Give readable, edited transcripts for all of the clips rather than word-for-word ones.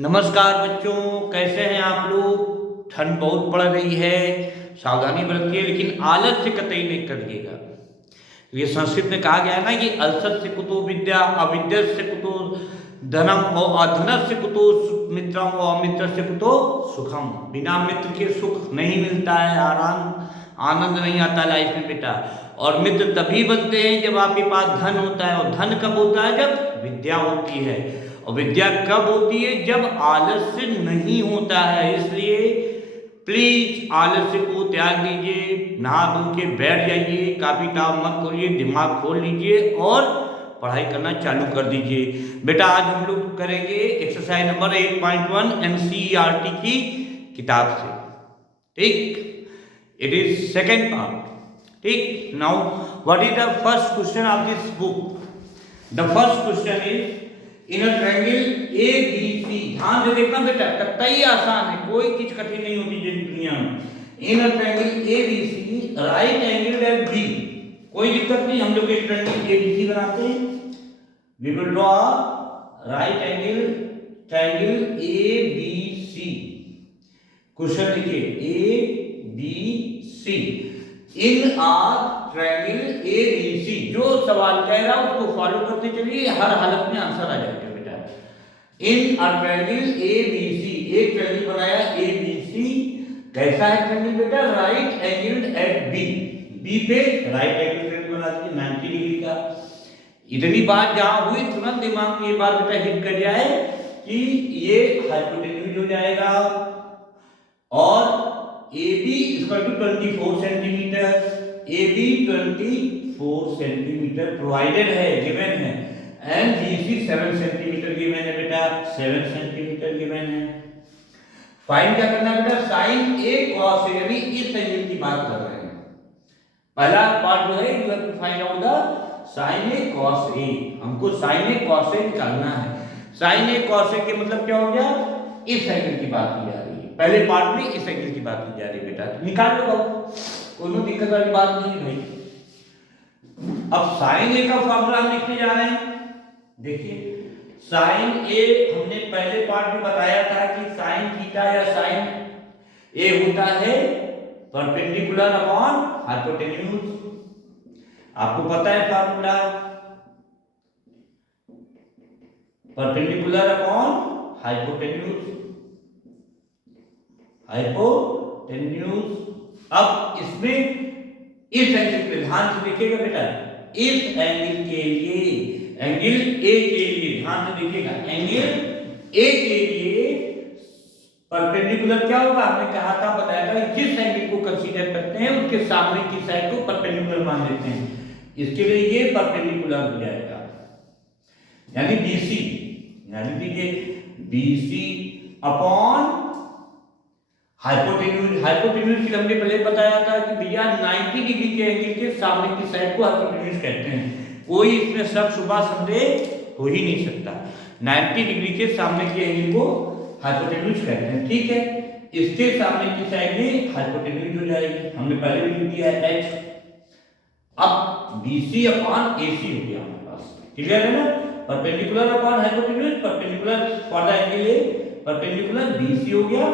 नमस्कार बच्चों, कैसे हैं आप लोग। ठंड बहुत पड़ रही है, सावधानी बरतिए, लेकिन आलस से कतई नहीं करिएगा। ये संस्कृत में कहा गया है ना कि अलसत से कुतो विद्या, अविद्या से कुतो धनम और अधनस से कुतो मित्रम और अमित्र से कुतो सुखम। बिना मित्र के सुख नहीं मिलता है, आनंद नहीं आता लाइफ में बेटा। और मित्र तभी बनते हैं जब आपके पास धन होता है, और धन कब होता है? जब विद्या होती है। और विद्या कब होती है? जब आलस्य नहीं होता है। इसलिए प्लीज आलस्य को त्याग दीजिए, नहा धो के बैठ जाइए, काफी टाइम मत खोलिए, दिमाग खोल लीजिए और पढ़ाई करना चालू कर दीजिए। बेटा आज हम लोग करेंगे एक्सरसाइज नंबर 8.1 एनसीईआरटी की किताब से। ठीक, इट इज सेकेंड पार्ट। ठीक, now what is the first question of this book? The first question is in a triangle A B C. ध्यान से देखना बेटा, कतई आसान है, कोई चीज कठिन नहीं होती दुनिया में। In a triangle A B C right angle at B. कोई दिक्कत नहीं, हम लोग एक ट्रायंगल ए बी सी बनाते हैं। We will draw right angle triangle A B C. Question लिखिए A B C in our triangle A B C. जो सवाल कह रहा है उसको फॉलो करते चलिए, हर हालत में आंसर आ जाएगा बेटा। इन अ ट्रायंगल ए बी सी, एक ट्रायंगल बनाया ए बी सी। कैसा है ट्रायंगल बेटा? Right angled at B. B पे राइट एंगल ट्रायंगल बना दीजिए 90 डिग्री का। इतनी बात जहां हुई तुरंत दिमाग में ये बात बेटा हिट कर जाए कि ये हाइपोटेन्यूज हो जाएगा और AB equal to 24 centimetre. AB 24 centimetre provided है, गिवन है। एंड BC 7 सेंटीमीटर गिवन है बेटा, 7 सेंटीमीटर गिवन है। फाइंड क्या करना है बेटा? साइन A cos A, यानी इस एंगल की बात कर रहे हैं। पहला पार्ट जो है you have to find out the sine A cos A। हमको साइन A cos A निकालना है। साइन A cos A के मतलब क्या हो गया? इस एंगल की बात की जा रही है। पहले पार्ट में इस एंगल की बात की जा रही है बेटा, तो निकाल लो बाबू, कोई दिक्कत वाली बात नहीं है भाई। अब साइन ए का फॉर्मूला हम लिखने जा रहे हैं। देखिए साइन ए हमने पहले पार्ट में बताया था कि साइन थीटा या साइन ए होता है परपेंडिकुलर अपॉन हाइपोटेन्यूज। आपको पता है formula, perpendicular upon hypotenuse. Hypotenuse. अब इसमें इस एंगल पे ध्यान से देखिएगा बेटा, इस एंगल के लिए, एंगल ए के लिए ध्यान से देखिएगा, एंगल ए के लिए परपेंडिकुलर क्या होगा? हमने कहा था, बताया था, जिस एंगल को कंसीडर करते हैं उसके सामने की साइड को परपेंडिकुलर मान लेते हैं। इसके लिए ये परपेंडिकुलर हो जाएगा, यानी BC, यानी देखिए BC अपॉन हाइपोटेन्यूज। हाइपोटेन्यूज के हमने पहले बताया था कि भैया 90 डिग्री के एंगल के सामने की साइड को हाइपोटेन्यूज कहते हैं। कोई इसमें शक शुबा संदेह हो ही नहीं सकता। 90 डिग्री के सामने के एंगल को हाइपोटेन्यूज कहते हैं। ठीक है, इसके सामने की साइड में हाइपोटेन्यूज हो जाएगी, हमने पहले भी लिख दिया है H। अब BC अपॉन AC हो गया हमारे पास। क्लियर है ना? Perpendicular upon hypotenuse, perpendicular for the angle A, perpendicular BC हो गया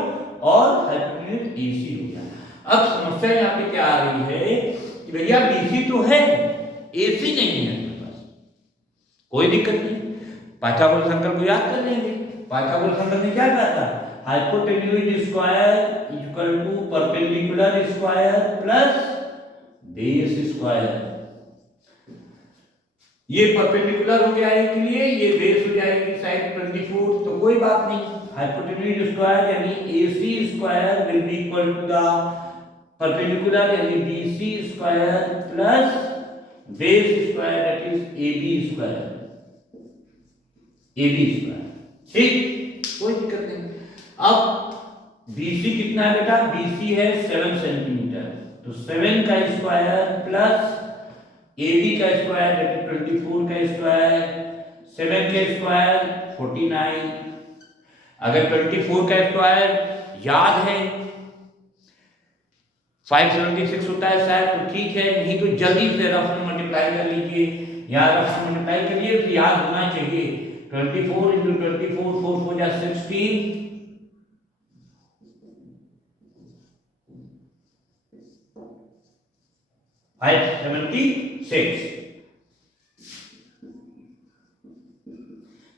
और हाइपोटेन्यूज AC हो गया। अब समस्या यहाँ पे क्या आ रही है कि भैया BC तो है, AC नहीं है मेरे पास। कोई दिक्कत नहीं, पाइथागोरस संकल्प को याद कर लेंगे। पाइथागोरस संकल्प ने क्या कहा था? Hypotenuse square equal to perpendicular square plus base square. ये परपेंडिकुलर हो गया है के लिए, ये बेस हो जाएगी साइड 24, तो कोई बात नहीं। हाइपोटेन्यूज स्क्वायर यानी AC square will be equal to the perpendicular यानी BC square plus base square that is AB square. AB square, ठीक, कोई दिक्कत नहीं। अब BC कितना है बेटा? BC है 7 सेंटीमीटर, तो 7 का स्क्वायर प्लस AB का स्क्वायर दैट इज 24 का स्क्वायर, 7 का स्क्वायर 49। अगर 24 का स्क्वायर याद है 576 होता है शायद, तो ठीक है, नहीं तो जल्दी से रफ में मल्टीप्लाई कर लीजिए। यहाँ रफ में मल्टीप्लाई करिए तो याद होना चाहिए 24 इंटू 24 4 हो जा 16 576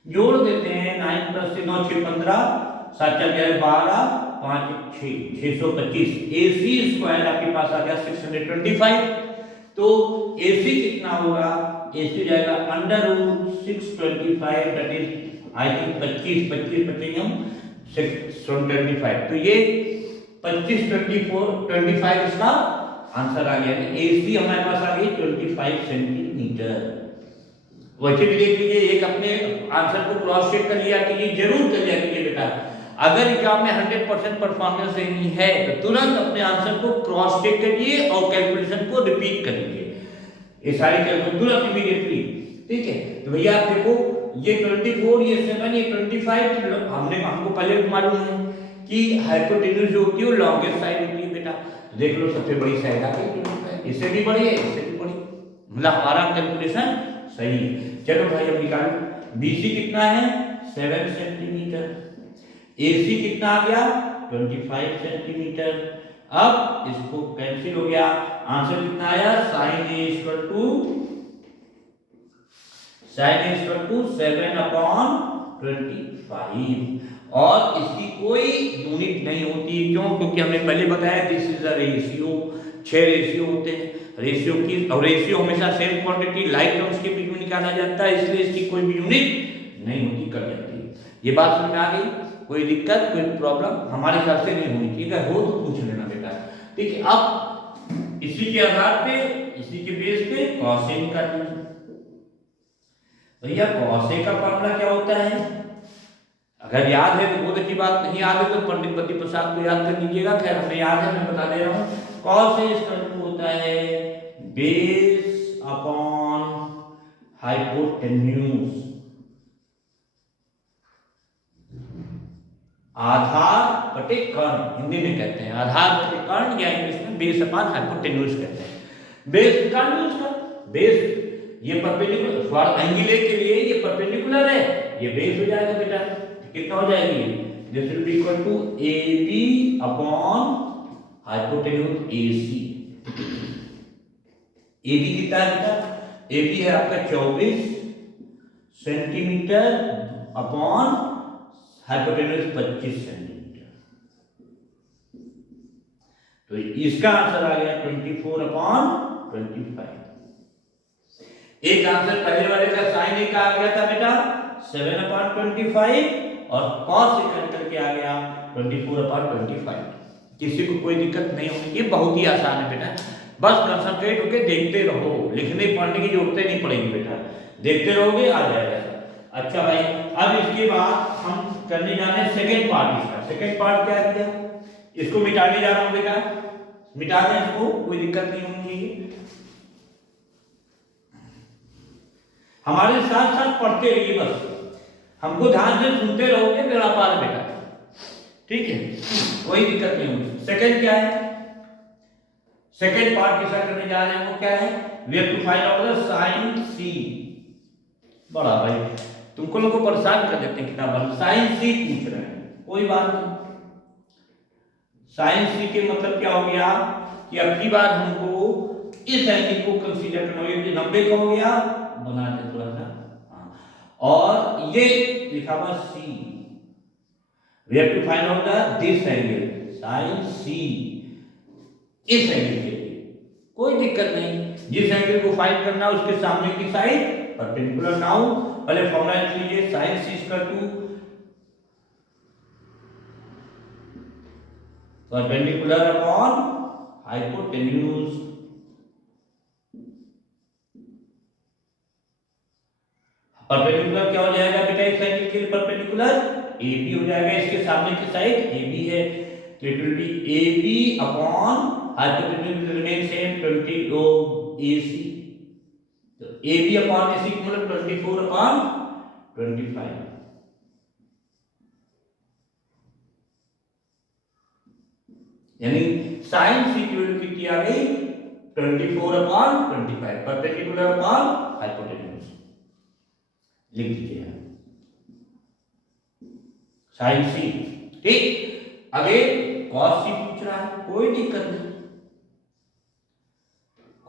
जोड़ देते हैं 9 प्लस से 9 6 15 7 चल गया 12 5 6 625 AC स्क्वायर आपके पास आ गया 625। तो AC कितना होगा? AC जाएगा under root 625 that is I think 25 25 बचेंगे हम 625। तो ये 25 24 25 इसका आंसर आ गया। AC हमारे पास आ गई 25 सेंटीमीटर। वैसे भी देख लीजिए, एक अपने आंसर को क्रॉस चेक कर लिया कीजिए, जरूर कर लिया कीजिए बेटा। अगर एग्जाम में 100% परफॉर्मेंस नहीं है तो तुरंत अपने आंसर को क्रॉस चेक करिए और कैलकुलेशन को रिपीट कर लीजिए। ये सारी कैलकुलेशन तुरंत इमीडिएटली, ठीक है। तो भैया आप देखो, ये 24 ये 7 ये 25 हमको पहले मालूम है कि हाइपोटेन्यूज जो होती है वो लॉन्गेस्ट साइड होती है बेटा। देख लो सबसे बड़ी साइड आ गई, इससे भी बड़ी है इससे भी बड़ी, मतलब हमारा कैलकुलेशन सही है। चलो भाई अब निकालो। BC कितना है? 7 सेंटीमीटर। AC कितना आ गया? 25 सेंटीमीटर। अब इसको कैंसिल हो गया, आंसर कितना आया? sin A equal to 7/25। और इसकी कोई यूनिट नहीं होती, क्यों? क्योंकि हमने पहले बताया this is a ratio. 6 ratio होते हैं रेशियो की, और रेशियो हमेशा सेम क्वांटिटी लाइक टर्म्स के बीच में निकाला जाता है, इसलिए इसकी कोई भी यूनिट नहीं होती, कट जाती है। ये बात समझ में आ गई? कोई दिक्कत कोई प्रॉब्लम हमारे ख्याल से नहीं होनी चाहिए, अगर हो तो पूछ लेना बेटा, ठीक है। अब इसी के आधार पे, इसी के बेस पे cos A निकाल लीजिए। भैया cos A का फॉर्मूला क्या होता है? अगर याद है तो बहुत अच्छी बात, नहीं याद है तो पंडित बद्री प्रसाद को याद कर लीजिएगा। खैर हमें याद है, मैं बता दे रहा हूँ। cos A इक्वल टू होता है बेस अपॉन हाइपोटेन्यूज, आधार बटे कर्ण, हिंदी में कहते हैं आधार बटे कर्ण, या इंग्लिश में बेस अपॉन हाइपोटेन्यूज कहते हैं। बेस का यूज कर, बेस ये परपेंडिकुलर एंगल के लिए ये परपेंडिकुलर है, ये बेस हो जाएगा बेटा। कितना हो जाएगी? This will be equal to AB upon hypotenuse AC। AB कितना है बेटा? AB है आपका 24 सेंटीमीटर अपॉन हाइपोटेन्यूज 25 सेंटीमीटर। तो इसका आंसर आ गया 24/25। एक आंसर पहले वाले का साइन A का आ गया था बेटा 7/25, और cos A का निकल के आ गया 24/25। किसी को कोई दिक्कत नहीं होनी चाहिए, बहुत ही आसान है बेटा। बस कंसंट्रेट होके देखते रहो, लिखने पढ़ने की जरूरत नहीं पड़ेगी बेटा, देखते रहोगे आ जाएगा। अच्छा भाई, अब इसके बाद हम करने जा रहे हैं सेकेंड पार्ट। इसका सेकेंड पार्ट क्या किया? इसको मिटाने जा रहा हूं बेटा, मिटा दें इसको, कोई दिक्कत नहीं होनी चाहिए। हमारे साथ साथ पढ़ते रहिए, बस हमको ध्यान से सुनते रहोगे मेरा पार बेटा, ठीक है, कोई दिक्कत नहीं होगी। सेकेंड क्या है? सेकेंड पार्ट कैसा करने जा रहे हैं, वो क्या है? We have to find out the sin C। बड़ा भाई तुमको लोग को परेशान कर देते हैं किताब, sin C पूछ रहे हैं, कोई बात नहीं। sin C के मतलब क्या हो गया कि अब की बार हमको इस एंगल को कंसीडर करना होगा, ये 90 का हो गया, बना दे थोड़ा सा, और ये लिखा हुआ C। We have to find out the this angle sin C, इस एंगल के लिए कोई दिक्कत नहीं, जिस एंगल को फाइंड करना है उसके सामने की साइड परपेंडिकुलर। नाउ पहले फॉर्मूला लिख लीजिए, sin C equal to perpendicular upon hypotenuse. Perpendicular क्या हो जाएगा बेटा इस एंगल के लिए? परपेंडिकुलर AB हो जाएगा, इसके सामने की साइड AB है, तो it will B AB upon hypotenuse remain same 20 AC। तो AB अपॉन AC मतलब 24/25। यानी sin C की वैल्यू कितनी आ गई? 24/25, परपेंडिकुलर अपॉन हाइपोटेन्यूज। लिख दीजिए, साइन सी। ठीक, अगेन कॉस सी पूछ रहा है, कोई दिक्कत नहीं।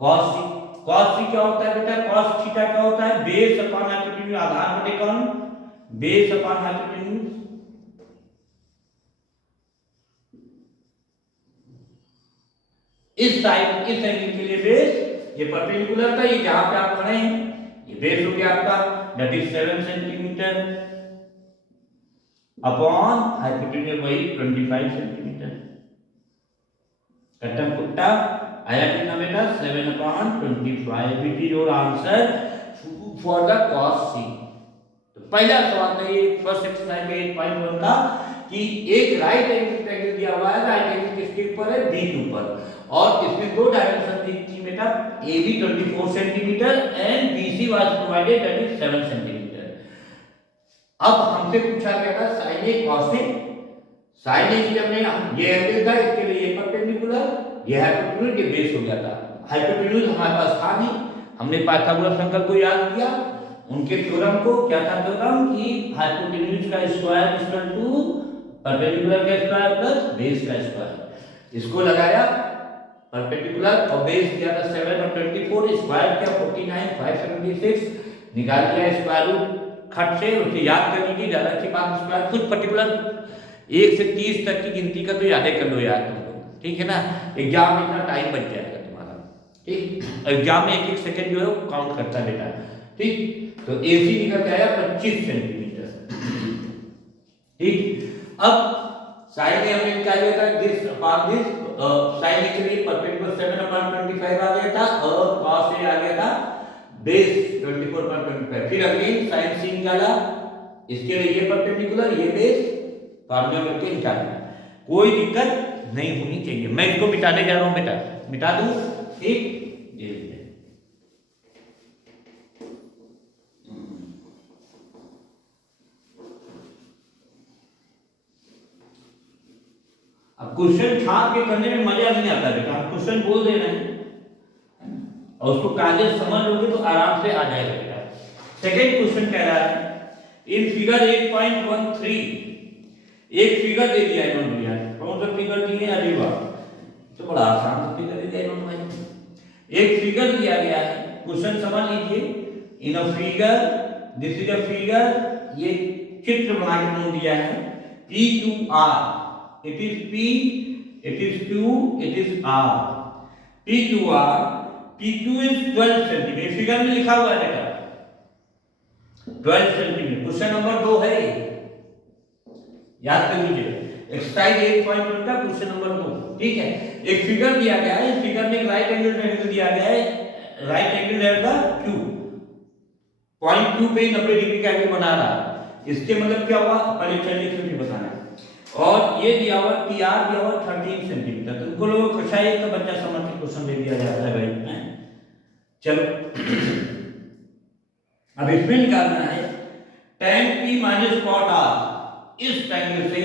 कॉस सी, कॉस सी क्या होता है बेटा, कॉस थीटा क्या होता है, बेस अपॉन हाइपोटेन्यूज, आधार बटे कौन, बेस अपॉन हाइपोटेन्यूज। इस साइड, इस एंगल के लिए बेस, ये परपेंडिकुलर था, ये जहां पे आप खड़े हैं, ये बेस हो गया आपका, that is 7 centimetre upon hypotenuse वही 25 सेंटीमीटर। कट्टम कुट्टा आया कितना बेटा, 7/25, which is your answer for the cos C. तो पहला सवाल था ये, फर्स्ट एक्सरसाइज में 8.1 था कि एक राइट एंगल ट्रायंगल दिया हुआ है, राइट एंगल किसके ऊपर है, बी के ऊपर, और इसमें दो डायमेंशन दी थी बेटा, AB 24 centimetre and BC was provided that is 7 centimetre. अब हमसे पूछा गया था sign A cos A, sign ए की हमने ये एंगल था, इसके लिए ये परपेंडिकुलर, ये हाइपोटेन्यूज, ये बेस हो गया था। हाइपोटेन्यूज हमारे पास था नहीं, हमने पाइथागोरस अंकल को याद किया, उनके थ्योरम को, क्या था थ्योरम कि हाइपोटेन्यूज का स्क्वायर इक्वल टू परपेंडिकुलर का स्क्वायर प्लस बेस का स्क्वायर। इसको लगाया, परपेंडिकुलर और बेस किया था 7 और 24, स्क्वायर किया 49, 576, निकाल लिया स्क्वायर रूट खट से, उसे याद करने की ज्यादा अच्छी बात, स्क्वायर कुछ पर्टिकुलर 1 से 30 तक की गिनती का तो याद कर लो यार तुम लोग, ठीक है ना, एग्जाम में इतना टाइम बच जाएगा तुम्हारा। ठीक, एग्जाम में 1-1 सेकंड जो है वो काउंट करता है बेटा। ठीक, तो AC निकल के आया 25 सेंटीमीटर। ठीक, अब साइन ए हमने निकाला था दिस अपॉन दिस, साइन ए के लिए परपेंडिकुलर 7/25 आ गया था, और कॉस ए आ गया था बेस 24/25। फिर अगेन साइन सी निकाला, इसके लिए ये परपेंडिकुलर, ये बेस, फार्मूला करके निकालना, कोई दिक्कत नहीं होनी चाहिए। मैं इसको मिटाने जा रहा हूं बेटा, मिटा दूं। ठीक, अब क्वेश्चन छाप के करने में मजा नहीं आता बेटा, आप क्वेश्चन बोल दे रहे हैं और उसको कागज समझ लोगे तो आराम से आ जाएगा बेटा। सेकंड क्वेश्चन कह रहा है इन फिगर 8.13 एक फिगर दे दिया इन्होंने भैया, कौन सा फिगर दिए, अरे वाह, तो बड़ा आसान फिगर दे दिया इन्होंने भाई। एक फिगर दिया गया है, क्वेश्चन समझ लीजिए, in a figure, this is a figure, ये चित्र बना के इन्होंने दिया है, PQR, it is P, it is Q, it is R, PQR, PQ is 12 centimetre, figure में लिखा हुआ है बेटा 12 सेंटीमीटर। क्वेश्चन नंबर 2 है, याद कर लीजिए, एक्सरसाइज 8.1 का क्वेश्चन नंबर 2। ठीक है, एक फिगर दिया गया है, इस फिगर में एक राइट एंगल ट्रायंगल दिया गया है, राइट एंगल रहेगा Q, पॉइंट Q पे 90 डिग्री का एंगल बना रहा है, इसके मतलब क्या हुआ, पहले चलिए फिर बताना है। और ये दिया हुआ PR दिया हुआ 13 सेंटीमीटर, तो उनको लोगों को कक्षा एक का बच्चा समझ के क्वेश्चन दे दिया जाता है भाई। चलो अब इसमें निकालना है tan P minus cot R, इस ट्रायंगल से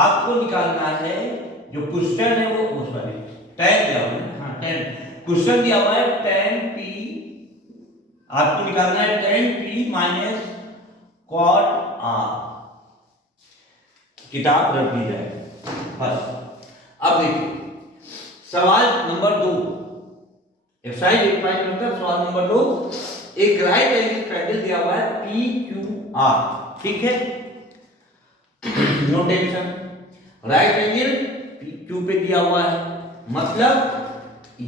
आपको निकालना है, जो क्वेश्चन है वो उस वाले tan दिया हुआ है, हाँ tan क्वेश्चन दिया हुआ है, tan P आपको निकालना है tan P minus cot R, किताब रख दी जाए बस। अब देखिए सवाल नंबर 2, एक्सरसाइज 8.1 का सवाल नंबर 2, एक राइट एंगल ट्रायंगल दिया हुआ है PQR, ठीक है, no tension, right angle PQ पे दिया हुआ है, मतलब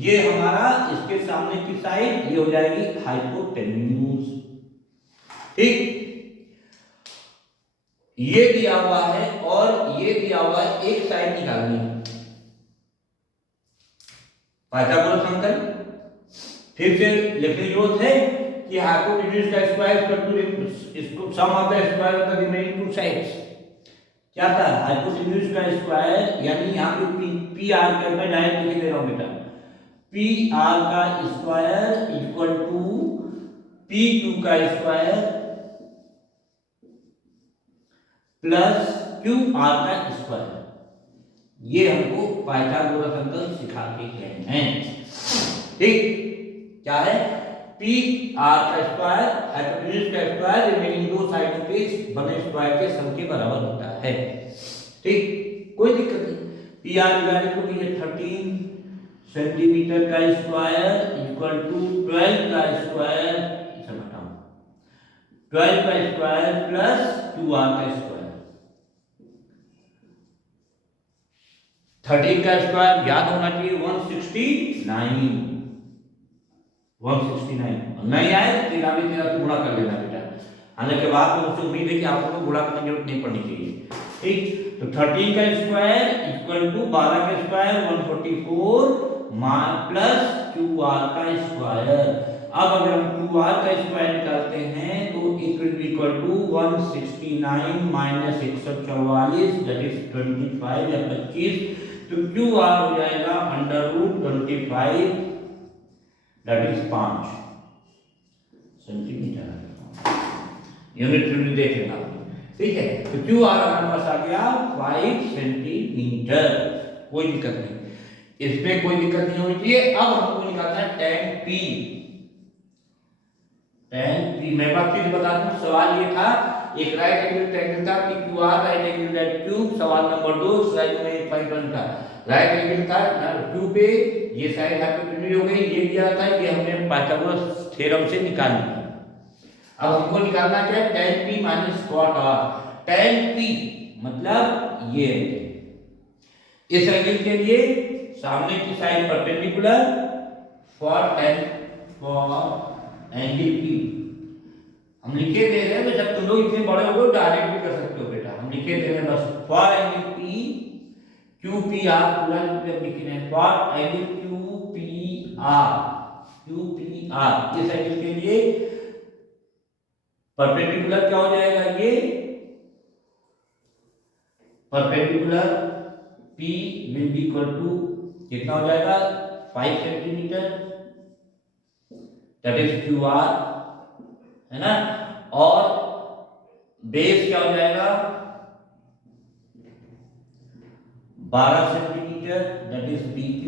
ये हमारा इसके सामने की साइड ये हो जाएगी हाइपोटेन्यूज। ठीक, ये दिया हुआ है और ये दिया हुआ है, एक साइड निकालनी है, पाइथागोरस अंकल फिर से लिखने की जरूरत है कि हाइपोटेन्यूज का स्क्वायर इक्वल टू इसको sum of the square of the remaining two sides. क्या था, हाइपोटेन्यूज का स्क्वायर, यानी यहां पे पी आर के मैं डायरेक्ट लिख दे रहा हूं बेटा, पी आर का square equal to P Q का स्क्वायर प्लस क्यू आर का स्क्वायर। ये हमको पाइथागोरस अंकल सिखा के गए हैं। ठीक, क्या है, पी आर का स्क्वायर हाइपोटेन्यूज का स्क्वायर रिमेनिंग दो साइडों के बने स्क्वायर के सम के बराबर होता है। ठीक, कोई दिक्कत नहीं। पी आर डिवाइडेड टू ये 13 सेंटीमीटर का स्क्वायर इक्वल टू 12 का स्क्वायर, इसे घटाओ 12 का स्क्वायर प्लस 2r का स्क्वायर। 13 का स्क्वायर याद होना चाहिए 169 नहीं आए तो 13 में 13 से गुणा कर लेना बेटा। आने के बाद तो मुझसे उम्मीद है कि आप लोगों को गुणा करने की जरूरत नहीं पड़नी चाहिए। ठीक, तो 13 का स्क्वायर इक्वल टू 12 का स्क्वायर 144 प्लस 2r का स्क्वायर। अब अगर हम 2r का स्क्वायर निकालते हैं तो it will be equal to 169 minus 144 that is 25 या 25, तो QR हो जाएगा √25 that is 5 centimetre. Unit unit देख लेना, ठीक है। तो QR हमारे पास आ गया 5 सेंटीमीटर, कोई दिक्कत नहीं, इसमें कोई दिक्कत नहीं होनी चाहिए। अब हमको निकालना है tan P। मैं बात फिर बता दूं, सवाल ये था एक राइट एंगल ट्रायंगल था PQR right angle that cube. सवाल नंबर 2 स्लाइड में 5.1 का राइट एंगल था क्यूब पे, ये साइड हाइपोटेन्यूज हो गई, ये दिया था, ये हमने पाइथागोरस थ्योरम से निकाल लिया। अब हमको निकालना क्या है tan P minus cot R। tan P मतलब ये इस एंगल के लिए सामने की side perpendicular for angle P हम लिखे दे रहे हैं। बेटा तुम लोग इतने बड़े हो गए डायरेक्ट भी कर सकते हो बेटा, हम लिखे दे रहे हैं बस फॉर एंगल P QPR पूरा लिख रहे हैं फॉर एंगल QPR इस एंगल के लिए परपेंडिकुलर क्या हो जाएगा, ये perpendicular P will be equal to कितना हो जाएगा 5 सेंटीमीटर दैट इज QR है ना, और बेस क्या हो जाएगा 12 सेंटीमीटर दैट इज PQ,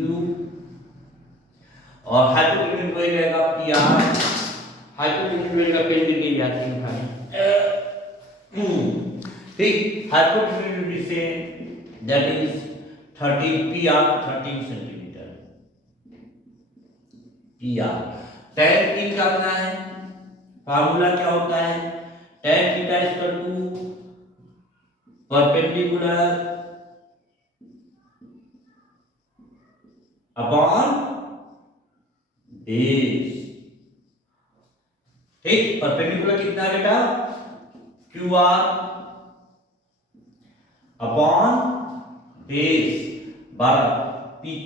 और हाइपोटेन्यूज वही रहेगा PR। हाइपोटेन्यूज का पेन भी नहीं जाती है भाई, ठीक। Hypotenuse say that is 13 PR 13 centimetre PR। tan P निकालना है, फार्मूला क्या होता है tan theta equal to perpendicular upon base. ठीक, परपेंडिकुलर कितना है बेटा QR upon base 12 PQ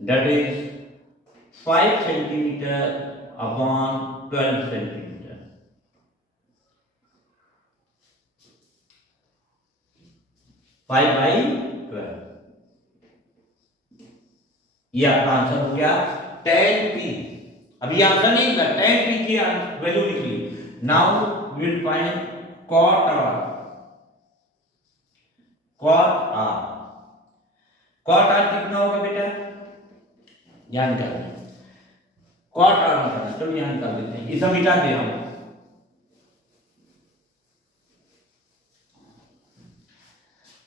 that is 5 centimetre upon 12 centimetre. Five by 12 ये आपका आंसर हो गया tan P। अभी आंसर नहीं था, tan P की वैल्यू लिख ली। Now we will find cot R। cot R कितना होगा बेटा, यहाँ निकाल दें cot R निकालना, चलो यहाँ निकाल देते हैं, इसे मिटा दे हम।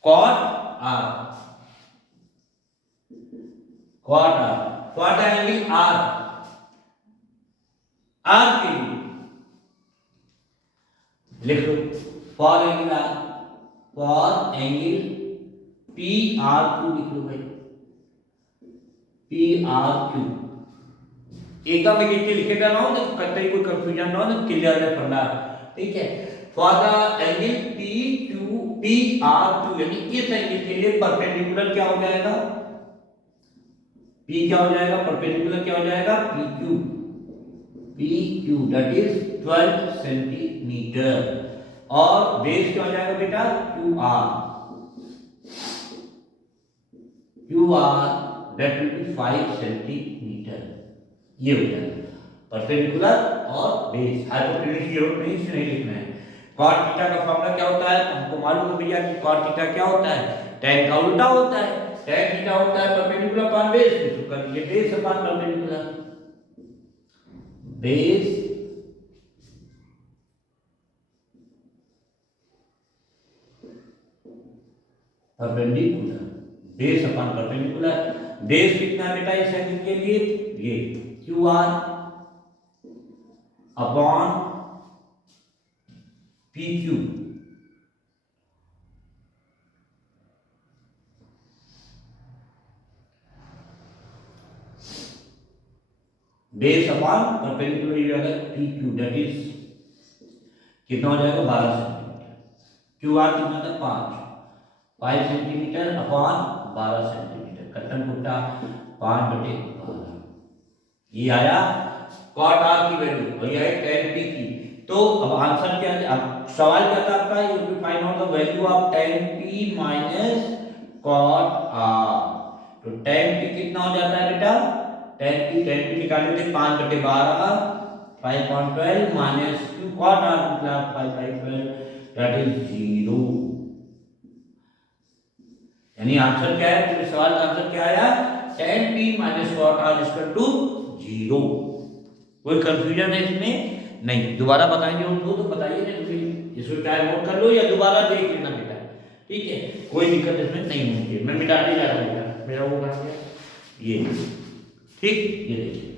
cot एंगल R के लिए लिख लो फॉर एंगल PRQ लिख लो भाई, PRQ एकदम लिख के लिखे ना हो तो कतई कोई कंफ्यूजन ना हो तो क्लियर है पढ़ना, ठीक है। फॉर द एंगल PRQ यानी इस एंगल के लिए परपेंडिकुलर क्या हो जाएगा P क्या हो जाएगा, परपेंडिकुलर क्या हो जाएगा PQ दैट इज 12 सेंटीमीटर, और बेस क्या हो जाएगा बेटा QR that will B 5 centimetre. ये हो जाएगा परपेंडिकुलर और बेस। हाइपोटेन्यूज की जरूरत नहीं, इसे नहीं लिखना है। cot थीटा का फॉर्मूला क्या होता है, हमको मालूम है भैया कि cot थीटा क्या होता है, tan का उल्टा होता है। tan थीटा होता है परपेंडिकुलर अपॉन बेस, तो कर लीजिए base upon perpendicular. Base perpendicular, base upon perpendicular. Base कितना है बेटा इस एंगल के लिए, ये Q R upon P Q. Base upon perpendicular ये होगा पी क्यू, दैट इज कितना हो जाएगा 12 सेंटीमीटर। क्यू आर कितना था 5 सेंटीमीटर अपॉन 12 सेंटीमीटर, कट्टन कुट्टा 5/12। ये आया कॉट आर की वैल्यू और ये है tan p की। तो अब आंसर क्या है, अब सवाल क्या था आपका, you will find out the value of tan p minus cot r। तो tan p कितना हो जाता है बेटा, tan p निकाले थे 5/12 5/12 माइनस q cot r मतलब 5/12 दैट इज 0। यानी आंसर क्या है, पूरे सवाल का आंसर क्या आया, tan p minus cot r equal to 0। कोई कंफ्यूजन है इसमें नहीं, दोबारा बताएंगे उनको तो बताइए, नहीं फिर इसको क्या नोट कर लो या दोबारा देख लेना बेटा, ठीक है, कोई दिक्कत इसमें नहीं होगी। मैं मिटाने जा रहा हूँ बेटा, मेरा वो कहाँ गया, ये ठीक, ये देखिए।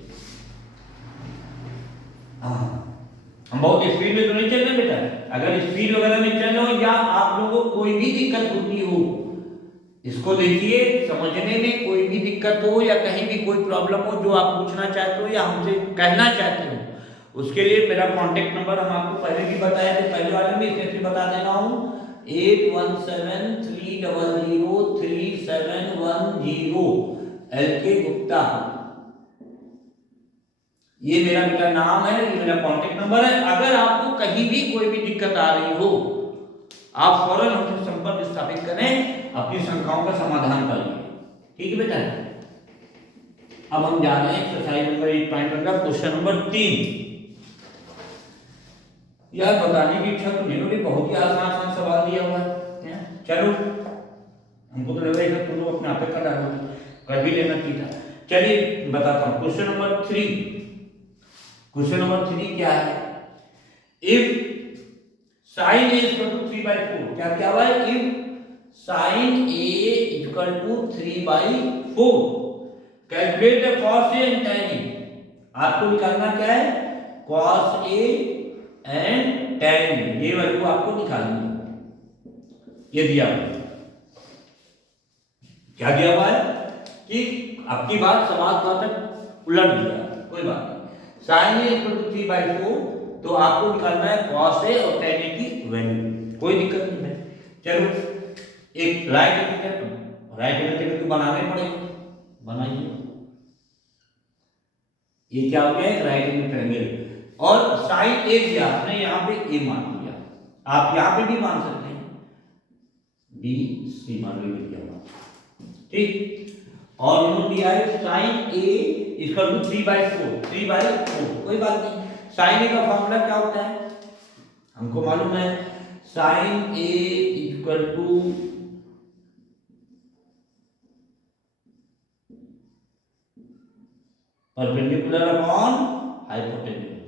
हम बहुत स्पीड में तो नहीं चल रहे बेटा, अगर स्पीड वगैरह में चल रहे हो या आप लोगों को कोई भी दिक्कत होती हो, इसको देखिए, समझने में कोई भी दिक्कत हो या कहीं भी कोई प्रॉब्लम हो जो आप पूछना चाहते हो या हमसे कहना चाहते हो, उसके लिए मेरा कांटेक्ट नंबर हम आपको पहले भी बताया थे, पहले वाले में इसमें बता दे रहा हूँ 8173003710 LK गुप्ता। ये मेरा बेटा नाम है, ये मेरा कांटेक्ट नंबर है। अगर आपको कहीं भी कोई भी दिक्कत आ रही हो, आप फौरन हमसे संपर्क स्थापित करें, अपनी शंकाओं का समाधान करें, ठीक है बेटा। अब हम जा रहे हैं एक्सरसाइज नंबर 8.1 क्वेश्चन नंबर 3। यार बताने की इच्छा तो नहीं हो रही, बहुत ही आसान सवाल दिया हुआ है। चलो हमको तो लग रहा है तुम लोग अपने आप कर डालोगे, कर भी लेना चाहिए था। चलिए बताता हूँ क्वेश्चन नंबर 3। क्वेश्चन नंबर 3 क्या है, if sin a equal to 3/4, क्या हुआ है, if sin a equal to 3/4 calculate the cos a and tan a। आपको निकालना क्या है, cos a and tan a, ये वैल्यू आपको निकालनी है। ये दिया हुआ है, क्या दिया हुआ है कि आपकी बात समाज का तक उलट दिया, कोई बात नहीं। sin a इक्वल टू 3/4 तो आपको निकालना है cos a और tan a की वैल्यू, कोई दिक्कत नहीं है। चलो एक राइट एंगल तो बनाने पड़ेगा, बनाइए। ये क्या हो गया, एक राइट एंगल ट्रायंगल और साइन a दिया आपने, यहां पे a मान लिया, आप यहां पे भी मान सकते हैं, b c मान लिया, ठीक। और इन्होंने दिया है साइन a इक्वल टू 3/4, कोई बात नहीं। साइन a का फॉर्मूला क्या होता है, हमको मालूम है, sine a equal to perpendicular upon hypotenuse.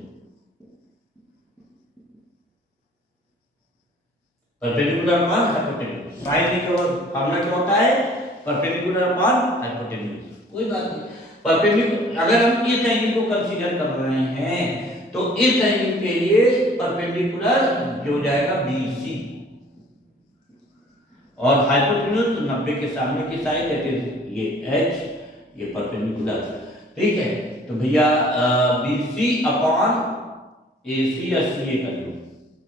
Perpendicular upon hypotenuse, sine a का फॉर्मूला क्या होता है, परपेंडिकुलर अपॉन हाइपोटेन्यूज, कोई बात नहीं। परपेंडिकुलर अगर हम इस एंगल को कंसीडर कर रहे हैं तो इस एंगल के लिए परपेंडिकुलर जो हो जाएगा BC और हाइपोटेन्यूज 90 के सामने की साइड है, ये H, ये परपेंडिकुलर, ठीक है। तो भैया BC अपॉन AC या CA कर लो,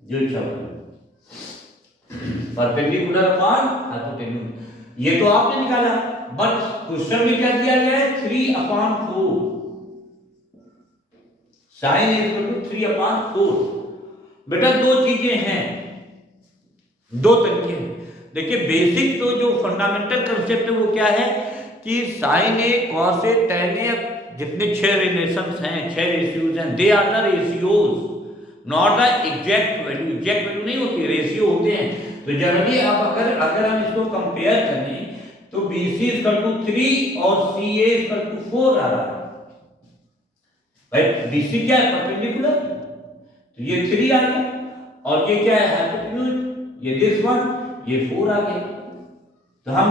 जो इच्छा हो, परपेंडिकुलर अपॉन हाइपोटेन्यूज ये तो आपने निकाला, बट क्वेश्चन में क्या दिया गया है, 3/4 साइन इक्वल टू 3/4। बेटा दो चीजें हैं, दो तरीके हैं। देखिए बेसिक तो जो फंडामेंटल कंसेप्ट है वो क्या है कि sine A, cos A, tan A, जितने 6 रिलेशंस हैं, 6 रेशियोज हैं, they are the ratios not the exact value. Exact value नहीं होती, रेशियो होते हैं। तो जनरली आप अगर हम इसको कंपेयर करें तो BC इक्वल टू 3 और CA इक्वल टू 4 आ रहा है। भाई BC क्या है, परपेंडिकुलर, तो ये 3 आ गया, और ये क्या है, हाइपोटेन्यूज, ये दिस वन, ये 4 आ गया। तो हम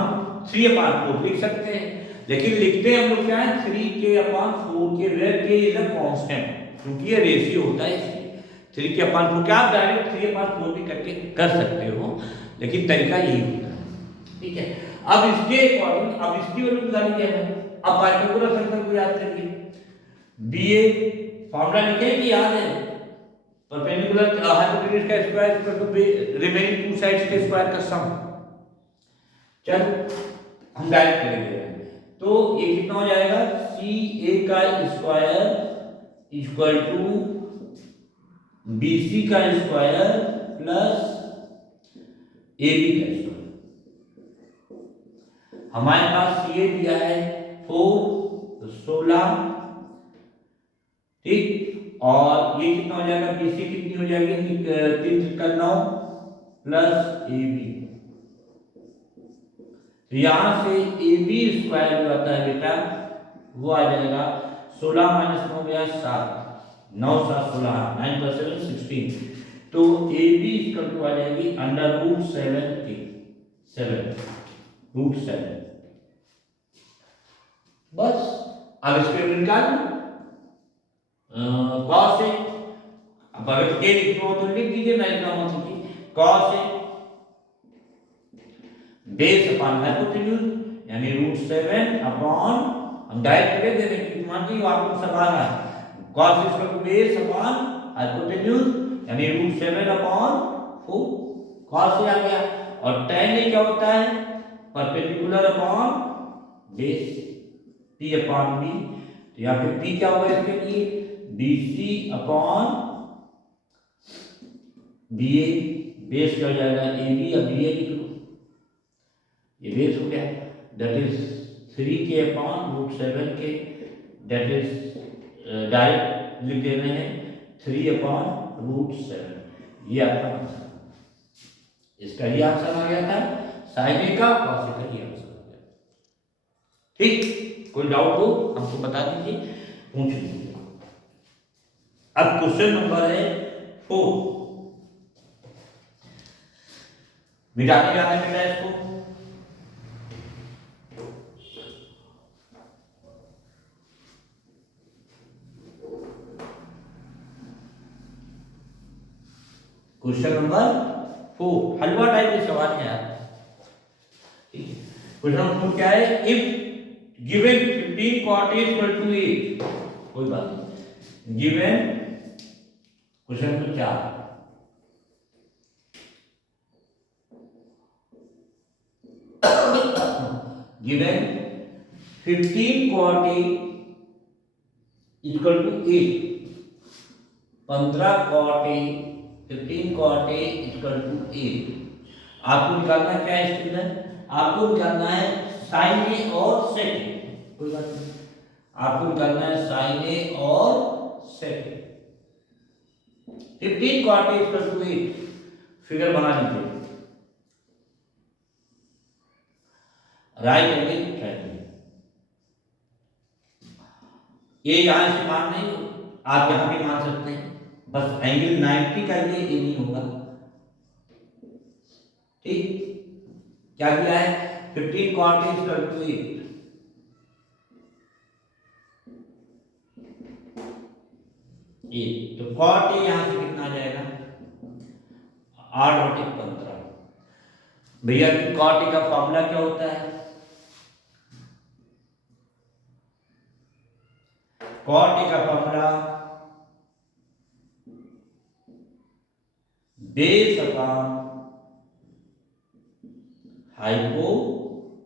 3/4 लिख सकते हैं, लेकिन लिखते हैं हम लोग क्या है, 3k/4 के, where k is a constant, क्योंकि ये रेशियो होता है इसलिए 3k/4, क्या आप डायरेक्ट 3/4 भी करके कर सकते हो, लेकिन तरीका यही होता है, ठीक है। अब इसके अकॉर्डिंग, अब इसकी वैल्यू निकाली क्या है, अब पाइथागोरस सर्कल को याद करिए, BA फॉर्मूला लिखे कि याद है, परपेंडिकुलर हाइपोटेन्यूज का square equal to remaining two sides के स्क्वायर का सम। चल हम डायरेक्ट करेंगे, तो ये कितना हो जाएगा, CA का स्क्वायर इक्वल टू BC का स्क्वायर प्लस AB का स्क्वायर। हमारे पास CA दिया है 4, 16, ठीक, और ये कितना हो जाएगा, BC कितनी हो जाएगी, 3 का 9 प्लस AB, तो यहां से AB स्क्वायर जो आता है बेटा वो आ जाएगा 16 - 9 गया 7, 9 7 16, 9 + 7 16, तो AB इक्वल टू आ जाएगी √7k, 7√7। बस अब इसके निकाल cos है, अब अगर k लिखना हो तो लिख दीजिए, ना लिखना हो तो cos है बेस अपॉन हाइपोटेन्यूज, यानी √7 अपॉन, हम डायरेक्ट कर दे रहे हैं, मान लीजिए आपको सब आ रहा है, cos equal to base upon hypotenuse, यानी √7 अपॉन 4, cos से आ गया, और tan ये क्या होता है, perpendicular upon base, P upon B, तो यहाँ पे P क्या होगा इसके लिए, BC अपॉन BA, बेस क्या हो जाएगा AB, या BA लिख लो, ये बेस हो गया, that is 3k/√7k, that is direct लिख दे रहे हैं 3/√7, ये आपका आंसर, इसका ये आंसर आ गया था, sin A का cos A का ये आंसर आ गया, ठीक। कोई डाउट हो हमको बता दीजिए, पूछ लीजिए। अब क्वेश्चन नंबर है 4, मिटाने जाने बेटा इसको, क्वेश्चन नंबर 4 हलवा टाइप के सवाल है यार, ठीक है। क्वेश्चन नंबर क्या है, if given 15 cot A equal to 8, कोई बात नहीं, given question number 4, given 15 cot A equal to 8, 15 cot A, 15 cot A equal to 8, आपको निकालना क्या है स्टूडेंट, आपको निकालना है sin A और sec A, कोई बात नहीं, आपको निकालना है sin A और sec A। 15 cot A equal to 8, figure बना लीजिए, राइट एंगल ट्रायंगल, ये यहां से मान नहीं, आप यहां भी मान सकते हैं, बस एंगल 90 का ये नहीं होगा, ठीक। क्या किया है, 15 cot A इक्वल टू 8, ये तो cot A यहां से कितना आ जाएगा, 8 × 15। भैया cot A का फॉर्मूला क्या होता है, cot A का formula base upon hypotenuse,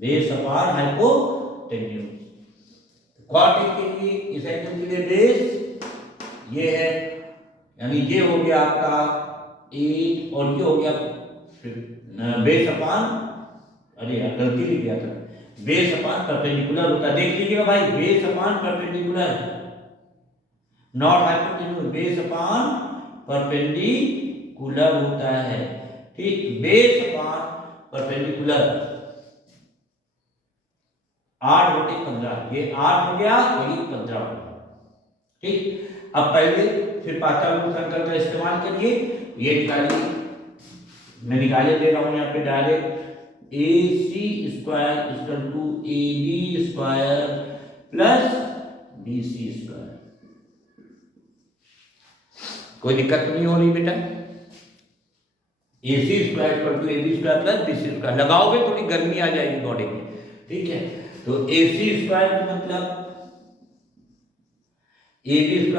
base upon hypotenuse, cot A के लिए, इस एंगल के लिए बेस ये है, यानी ये हो गया आपका 8, और ये हो गया बेस अपॉन, अरे यार गलती लिख दिया था, बेस अपॉन परपेंडिकुलर होता है, देख लीजिएगा भाई, base upon perpendicular, not hypotenuse, base upon perpendicular होता है, ठीक, बेस अपॉन परपेंडिकुलर 8 8/15, ये 8 हो गया और ये 15 हो गया। ठीक, अब पहले फिर पाइथागोरस अंकल का इस्तेमाल करिए, ये निकालिए, मैं निकाले दे रहा हूं यहाँ पे direct, AC² equal to AB² plus BC²। कोई दिक्कत नहीं हो रही बेटा? AC² equal to AB² plus BC², लगाओगे थोड़ी गर्मी आ जाएगी बॉडी में, ठीक है। तो AC² मतलब AB²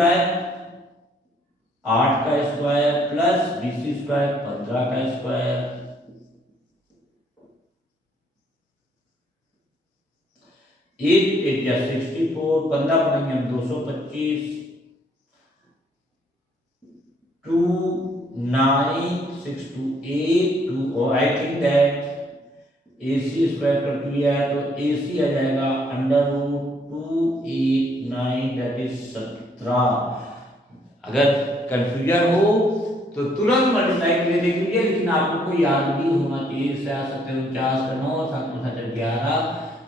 8 का स्क्वायर प्लस BC² 15 का स्क्वायर, 8 8 या 64, 15 बनाएंगे हम 225, 2 9 6 2 8 2, और आई थिंक दैट AC² कर दिया है तो AC आ जाएगा √2 8 9, दैट इज 17। अगर कंफ्यूजन हो तो तुरंत मल्टीप्लाई करके देख लीजिए, लेकिन आपको कोई याद भी होना चाहिए। 7 49 का 9, 7 7 11,